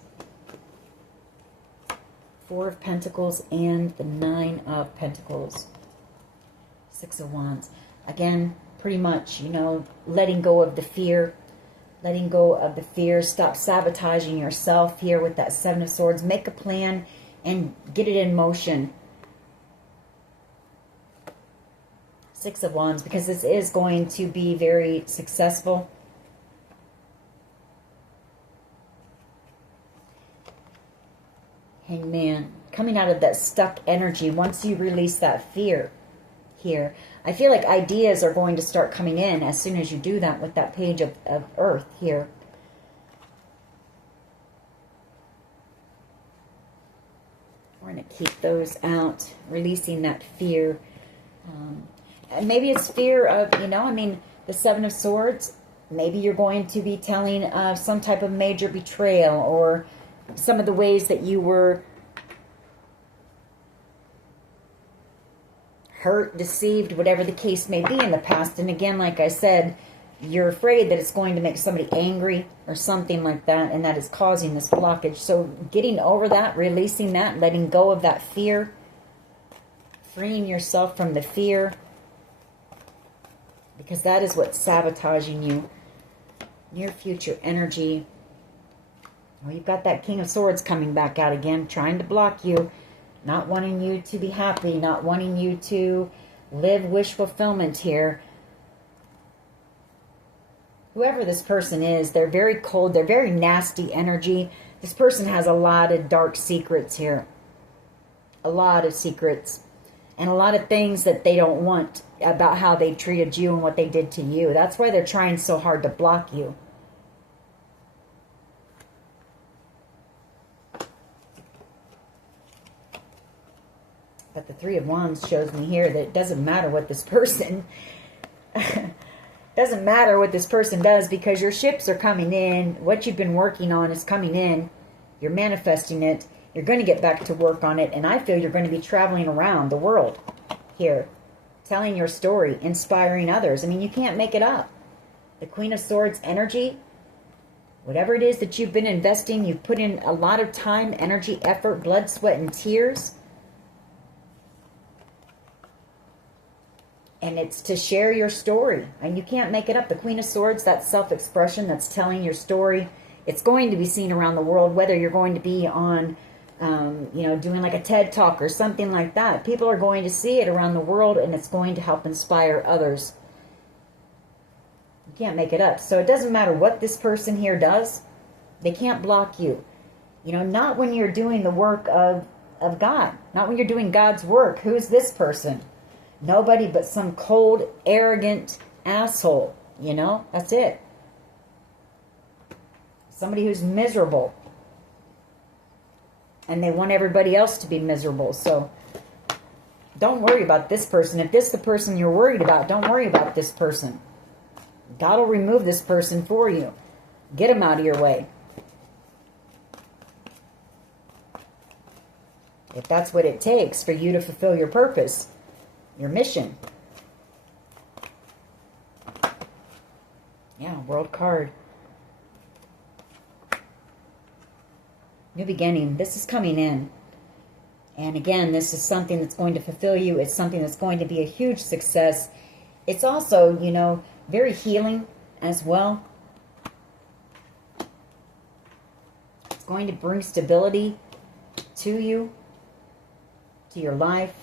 Four of Pentacles and the Nine of Pentacles. Six of Wands. Again, pretty much, you know, letting go of the fear. Letting go of the fear. Stop sabotaging yourself here with that Seven of Swords. Make a plan and get it in motion. Six of Wands, because this is going to be very successful. Hangman. Coming out of that stuck energy, once you release that fear here, I feel like ideas are going to start coming in as soon as you do that with that Page of Earth here. We're going to keep those out, releasing that fear. And maybe it's fear of, you know, I mean, the Seven of Swords, maybe you're going to be telling of some type of major betrayal or some of the ways that you were hurt, deceived, whatever the case may be in the past. And again, like I said, you're afraid that it's going to make somebody angry or something like that, and that is causing this blockage. So getting over that, releasing that, letting go of that fear, freeing yourself from the fear, because that is what's sabotaging you. Near future energy. Well, you've got that King of Swords coming back out again, trying to block you, not wanting you to be happy, not wanting you to live wish fulfillment here. Whoever this person is, they're very cold, they're very nasty energy. This person has a lot of dark secrets here. A lot of secrets. And a lot of things that they don't want about how they treated you and what they did to you. That's why they're trying so hard to block you. But the Three of Wands shows me here that it doesn't matter what this person... doesn't matter what this person does, because your ships are coming in. What you've been working on is coming in. You're manifesting it. You're going to get back to work on it. And I feel you're going to be traveling around the world here, telling your story, inspiring others. I mean, you can't make it up. The Queen of Swords energy, whatever it is that you've been investing, you've put in a lot of time, energy, effort, blood, sweat, and tears. And it's to share your story. And you can't make it up. The Queen of Swords, that self-expression, that's telling your story. It's going to be seen around the world, whether you're going to be on, you know, doing like a TED Talk or something like that. People are going to see it around the world, and it's going to help inspire others. You can't make it up. So it doesn't matter what this person here does. They can't block you. You know, not when you're doing the work of God. Not when you're doing God's work. Who's this person? Nobody but some cold, arrogant asshole. You know, that's it. Somebody who's miserable. And they want everybody else to be miserable. So don't worry about this person. If this is the person you're worried about, don't worry about this person. God will remove this person for you. Get him out of your way. If that's what it takes for you to fulfill your purpose. your mission. Yeah, World card. New beginning. This is coming in. And again, this is something that's going to fulfill you. It's something that's going to be a huge success. It's also, you know, very healing as well. It's going to bring stability to you, to your life.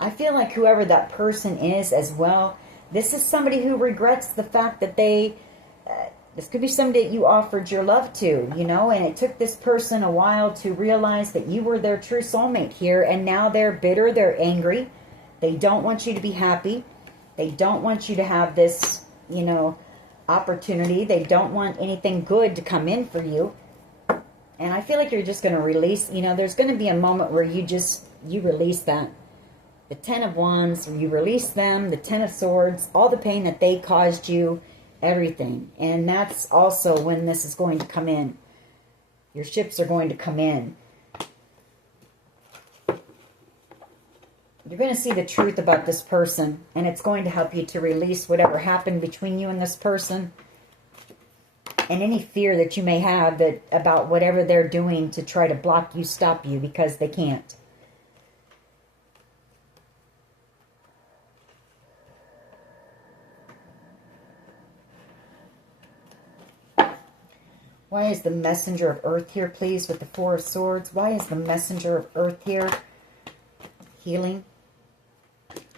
I feel like whoever that person is as well, this is somebody who regrets the fact that they, this could be somebody that you offered your love to, you know, and it took this person a while to realize that you were their true soulmate here, and now they're bitter, they're angry, they don't want you to be happy, they don't want you to have this, you know, opportunity, they don't want anything good to come in for you, and I feel like you're just going to release, you know, there's going to be a moment where you release that. The Ten of Wands, you release them, the Ten of Swords, all the pain that they caused you, everything. And that's also when this is going to come in. Your ships are going to come in. You're going to see the truth about this person, and it's going to help you to release whatever happened between you and this person, and any fear that you may have that about whatever they're doing to try to block you, stop you, because they can't. Why is the Messenger of Earth here, please, with the Four of Swords? Why is the Messenger of Earth here? Healing.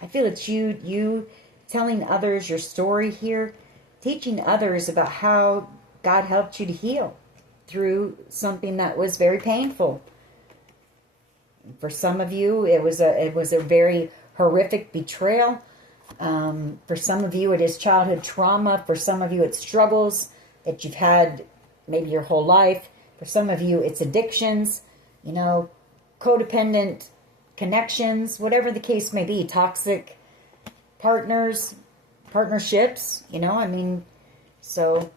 I feel it's you telling others your story here, teaching others about how God helped you to heal through something that was very painful. For some of you, it was a very horrific betrayal. For some of you, it is childhood trauma. For some of you, it's struggles that you've had maybe your whole life. For some of you, it's addictions, you know, codependent connections, whatever the case may be, toxic partnerships, you know, I mean, so,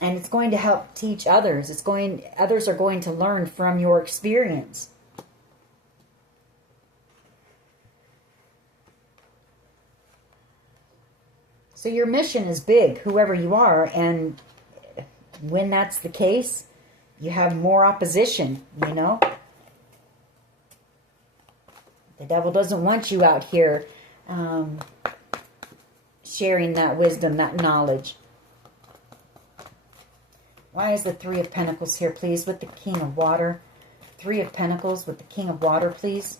and it's going to help teach others. Others are going to learn from your experience. So your mission is big, whoever you are, and when that's the case, you have more opposition, you know. The devil doesn't want you out here sharing that wisdom, that knowledge. Why is the Three of Pentacles here, please, with the King of Water? Three of Pentacles with the King of Water, please.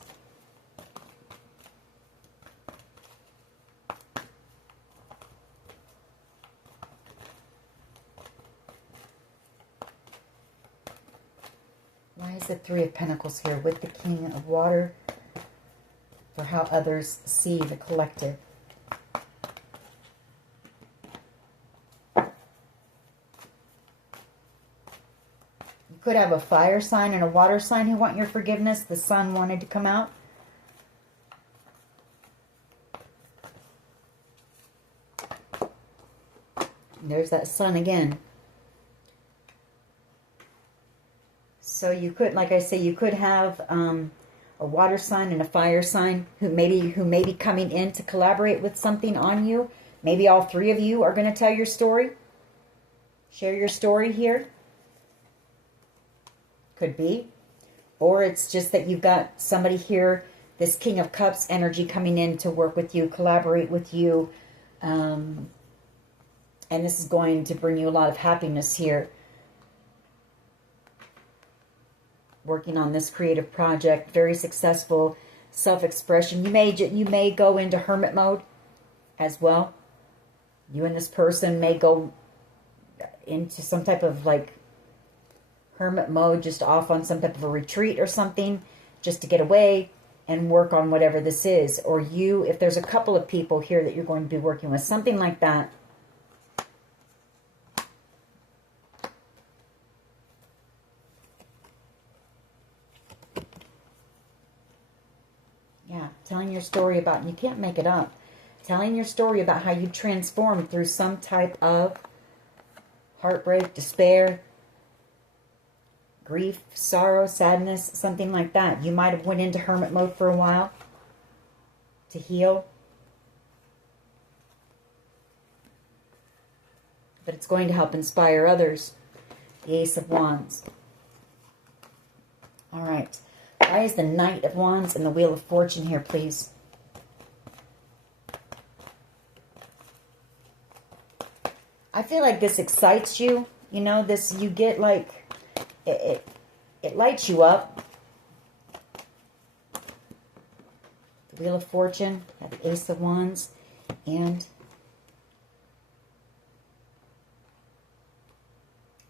Why is the Three of Pentacles here with the King of Water? For how others see the collective. You could have a fire sign and a water sign who want your forgiveness. The Sun wanted to come out. And there's that Sun again. So you could, like I say, you could have a water sign and a fire sign who may be coming in to collaborate with something on you. Maybe all three of you are going to tell your story. Share your story here. Could be. Or it's just that you've got somebody here, this King of Cups energy coming in to work with you, collaborate with you. And this is going to bring you a lot of happiness here. Working on this creative project, very successful self-expression. You may go into hermit mode as well. You and this person may go into some type of like hermit mode, just off on some type of a retreat or something, just to get away and work on whatever this is. Or you, if there's a couple of people here that you're going to be working with, something like that. Yeah, telling your story about, you can't make it up, telling your story about how you transformed through some type of heartbreak, despair, grief, sorrow, sadness, something like that. You might have went into hermit mode for a while to heal. But it's going to help inspire others. The Ace of Wands. All right. Why is the Knight of Wands and the Wheel of Fortune here, please? I feel like this excites you. You know, this, you get like, it lights you up. The Wheel of Fortune, the Ace of Wands, and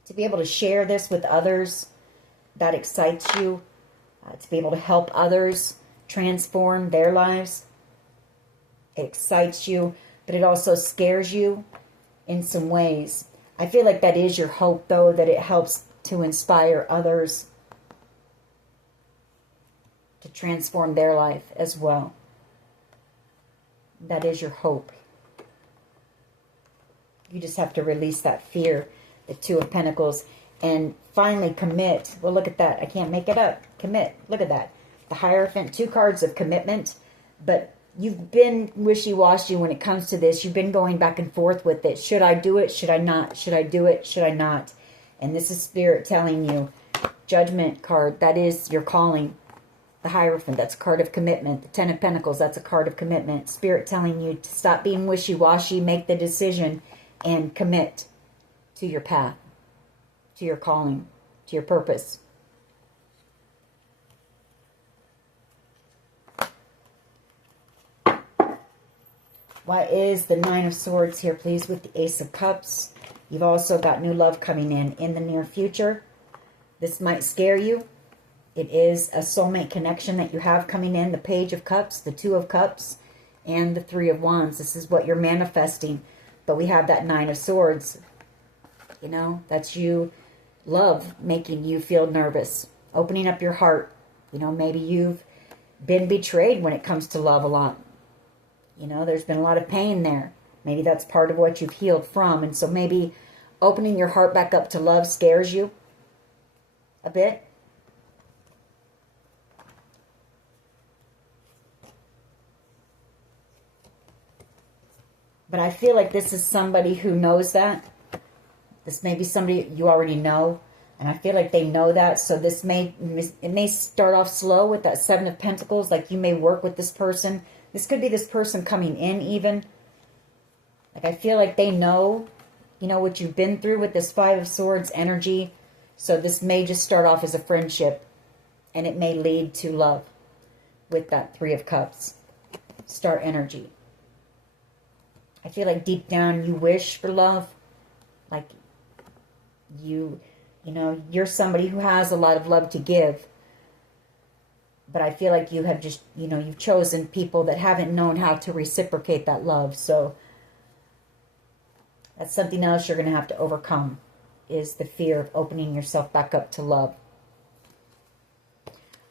to be able to share this with others, that excites you. To be able to help others transform their lives. It excites you, but it also scares you in some ways. I feel like that is your hope, though, that it helps to inspire others to transform their life as well. That is your hope. You just have to release that fear, the Two of Pentacles, and finally commit. Well, look at that. I can't make it up. Commit. Look at that. The Hierophant, 2 cards of commitment, but you've been wishy-washy when it comes to this. You've been going back and forth with it. Should I do it? Should I not? Should I do it? Should I not? And this is Spirit telling you, Judgment card, that is your calling. The Hierophant, that's a card of commitment. The Ten of Pentacles, that's a card of commitment. Spirit telling you to stop being wishy-washy, make the decision, and commit to your path, to your calling, to your purpose. Why is the Nine of Swords here, please, with the Ace of Cups? You've also got new love coming in the near future. This might scare you. It is a soulmate connection that you have coming in. The Page of Cups, the Two of Cups, and the Three of Wands. This is what you're manifesting. But we have that Nine of Swords. You know, that's you, love making you feel nervous. Opening up your heart. You know, maybe you've been betrayed when it comes to love a lot. You know, there's been a lot of pain there. Maybe that's part of what you've healed from. And so maybe opening your heart back up to love scares you a bit. But I feel like this is somebody who knows that. This may be somebody you already know. And I feel like they know that. So this may start off slow with that Seven of Pentacles. Like you may work with this person. This could be this person coming in even. Like I feel like they know, you know, what you've been through with this Five of Swords energy. So this may just start off as a friendship. And it may lead to love with that Three of Cups. Star energy. I feel like deep down you wish for love. Like you know, you're somebody who has a lot of love to give. But I feel like you have just, you know, you've chosen people that haven't known how to reciprocate that love. So that's something else you're going to have to overcome, is the fear of opening yourself back up to love.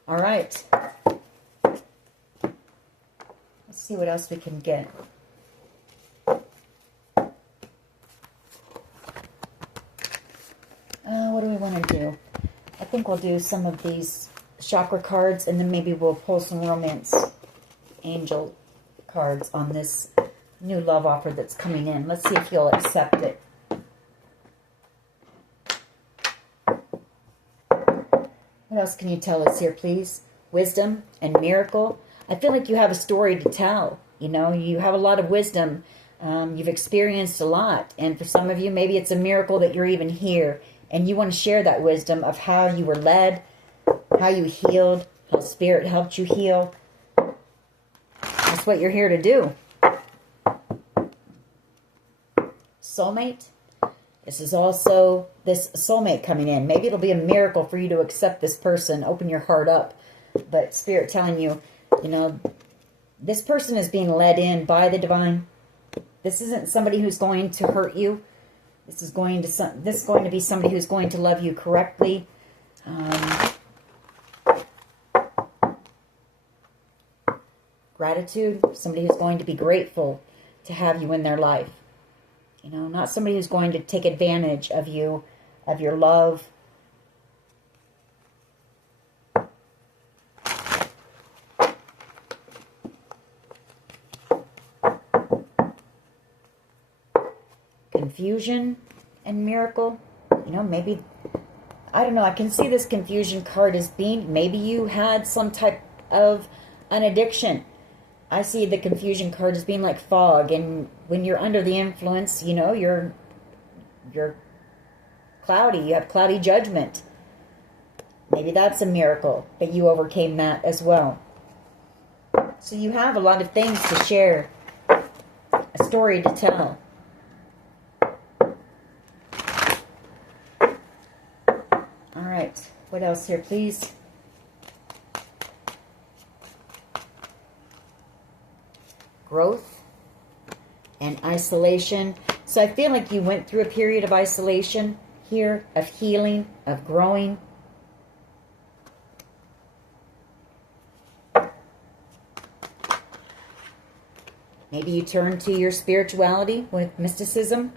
All right. Let's see what else we can get. What do we want to do? I think we'll do some of these chakra cards, and then maybe we'll pull some romance angel cards on this new love offer that's coming in. Let's see if you'll accept it. What else can you tell us here, please? Wisdom and miracle. I feel like you have a story to tell. You know, you have a lot of wisdom. You've experienced a lot. And for some of you, maybe it's a miracle that you're even here. And you want to share that wisdom of how you were led, how you healed, how Spirit helped you heal. That's what you're here to do. Soulmate. This is also this soulmate coming in. Maybe it'll be a miracle for you to accept this person, open your heart up. But Spirit telling you, you know, this person is being led in by the divine. This isn't somebody who's going to hurt you. This is going to be somebody who's going to love you correctly. Gratitude. Somebody who's going to be grateful to have you in their life. You know, not somebody who's going to take advantage of you, of your love. confusion and miracle. You know, maybe, I don't know, I can see this confusion card as being, maybe you had some type of an addiction. I see the confusion card as being like fog, and when you're under the influence, you know, you're cloudy, you have cloudy judgment. Maybe that's a miracle that you overcame that as well. So you have a lot of things to share, a story to tell. All right, what else here, please? Growth and isolation. So I feel like you went through a period of isolation here, of healing, of growing. Maybe you turned to your spirituality with mysticism.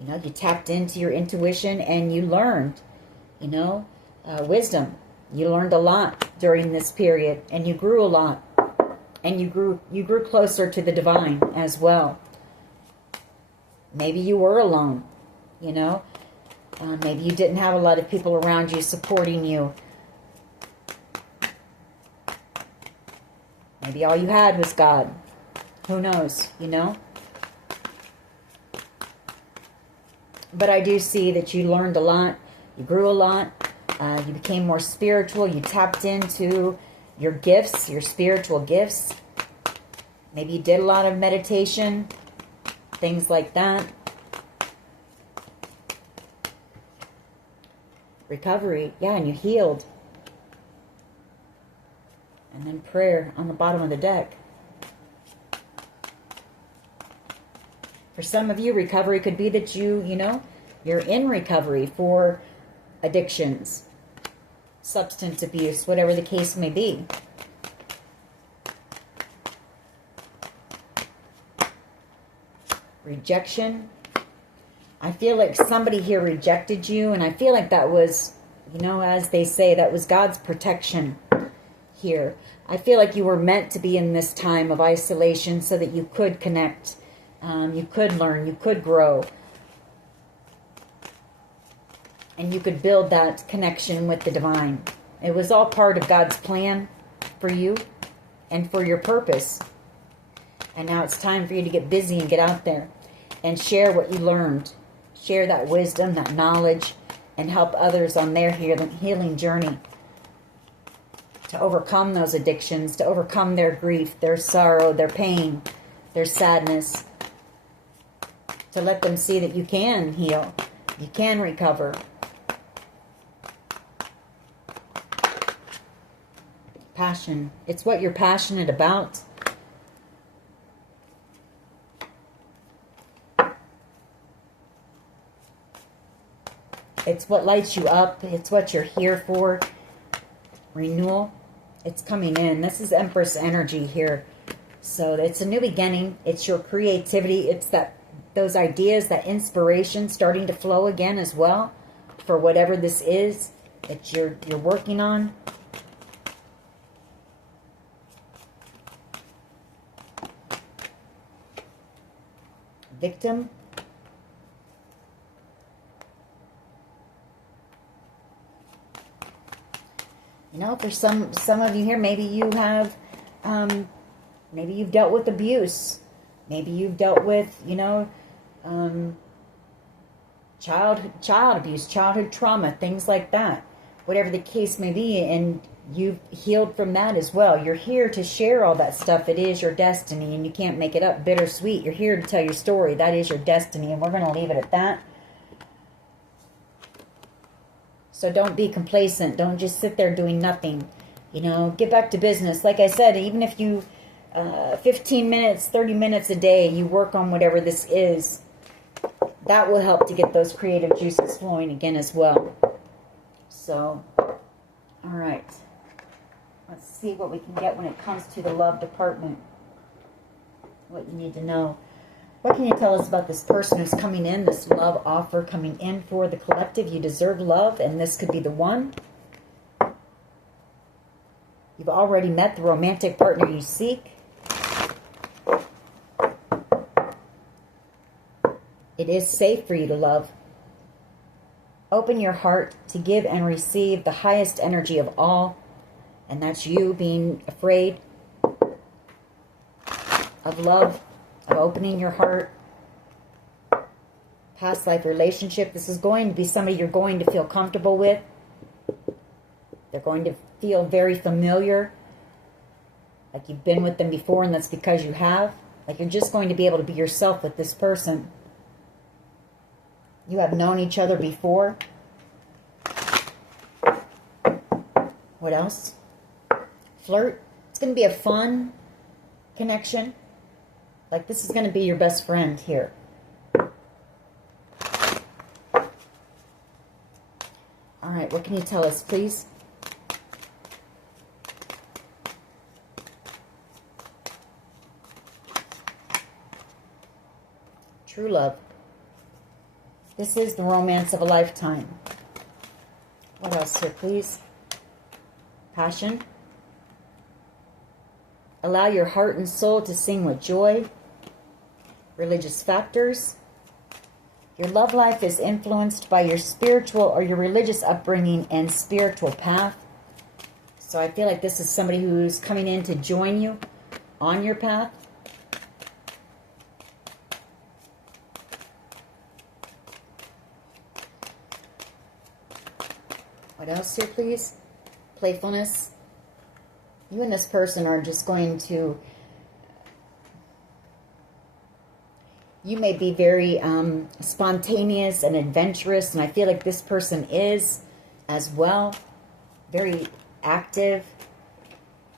You know, you tapped into your intuition and you learned, you know, wisdom. You learned a lot during this period, and you grew a lot. And you grew closer to the divine as well. Maybe you were alone, you know. Maybe you didn't have a lot of people around you supporting you. Maybe all you had was God. Who knows, you know? But I do see that you learned a lot. You grew a lot. You became more spiritual. You tapped into your gifts, your spiritual gifts. Maybe you did a lot of meditation, things like that. Recovery, yeah, and you healed. And then prayer on the bottom of the deck. For some of you, recovery could be that you know, you're in recovery for addictions, substance abuse, whatever the case may be. Rejection. I feel like somebody here rejected you, and I feel like that was, you know, as they say, that was God's protection here. I feel like you were meant to be in this time of isolation so that you could connect, you could learn, you could grow, and you could build that connection with the divine. It was all part of God's plan for you and for your purpose. And now it's time for you to get busy and get out there and share what you learned. Share that wisdom, that knowledge, and help others on their healing journey to overcome those addictions, to overcome their grief, their sorrow, their pain, their sadness. To let them see that you can heal, you can recover. Passion. It's what you're passionate about. It's what lights you up. It's what you're here for. Renewal. It's coming in. This is Empress energy here. So it's a new beginning. It's your creativity. It's those ideas, that inspiration starting to flow again as well for whatever this is that you're working on. Victim. You know, for some of you here, maybe you have, maybe you've dealt with abuse. Maybe you've dealt with, you know, child abuse, childhood trauma, things like that. Whatever the case may be, and you've healed from that as well. You're here to share all that stuff. It is your destiny, and you can't make it up. Bittersweet. You're here to tell your story. That is your destiny, and we're going to leave it at that. So don't be complacent. Don't just sit there doing nothing. You know, get back to business. Like I said, even if you, 15 minutes, 30 minutes a day, you work on whatever this is, that will help to get those creative juices flowing again as well. So, all right. Let's see what we can get when it comes to the love department. What you need to know. What can you tell us about this person who's coming in, this love offer coming in for the collective? You deserve love, and this could be the one. You've already met the romantic partner you seek. It It is safe for you to love. Open your heart to give and receive the highest energy of all, and that's you being afraid of love, of opening your heart. Past life relationship. This is going to be somebody you're going to feel comfortable with. They're going to feel very familiar, like you've been with them before, and that's because you have. Like you're just going to be able to be yourself with this person. You have known each other before. What else? Flirt. It's going to be a fun connection. Like this is going to be your best friend here. All right, what can you tell us, please? True love. This is the romance of a lifetime. What else here, please? Passion. Allow your heart and soul to sing with joy. Religious factors. Your love life is influenced by your spiritual or your religious upbringing and spiritual path. So I feel like this is somebody who's coming in to join you on your path. What else here, please? Playfulness. You and this person are just going to... You may be very spontaneous and adventurous, and I feel like this person is as well. Very active.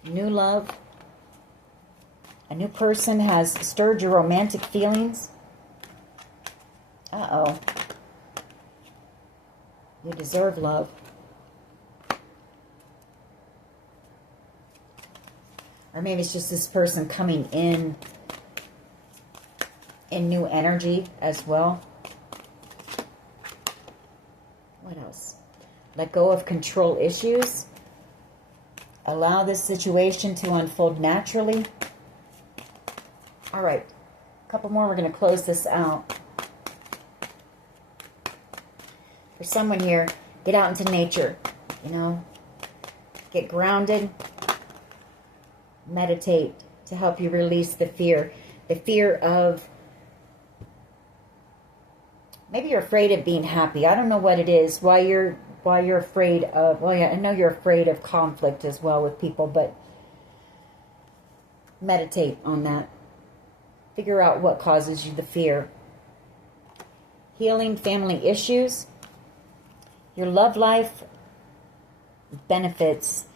New love. A new person has stirred your romantic feelings. Uh-oh. You deserve love. Or maybe it's just this person coming in new energy as well. What else? Let go of control issues. Allow this situation to unfold naturally. All right. A couple more. We're going to close this out. For someone here, get out into nature. You know, get grounded. Meditate to help you release the fear. The fear of, maybe you're afraid of being happy. I don't know what it is. Why you're afraid of, well, yeah, I know you're afraid of conflict as well with people, but meditate on that. Figure out what causes you the fear. Healing family issues. Your love life benefits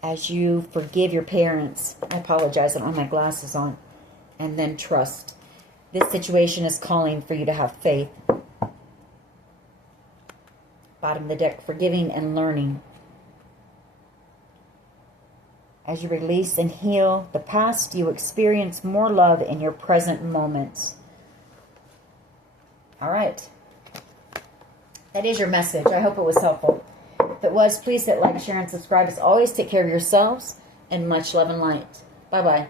as you forgive your parents. I apologize, I don't have my glasses on. And then trust. This situation is calling for you to have faith. Bottom of the deck, forgiving and learning. As you release and heal the past, you experience more love in your present moments. All right. That is your message. I hope it was helpful. If it was, please hit like, share, and subscribe. As always, take care of yourselves, and much love and light. Bye-bye.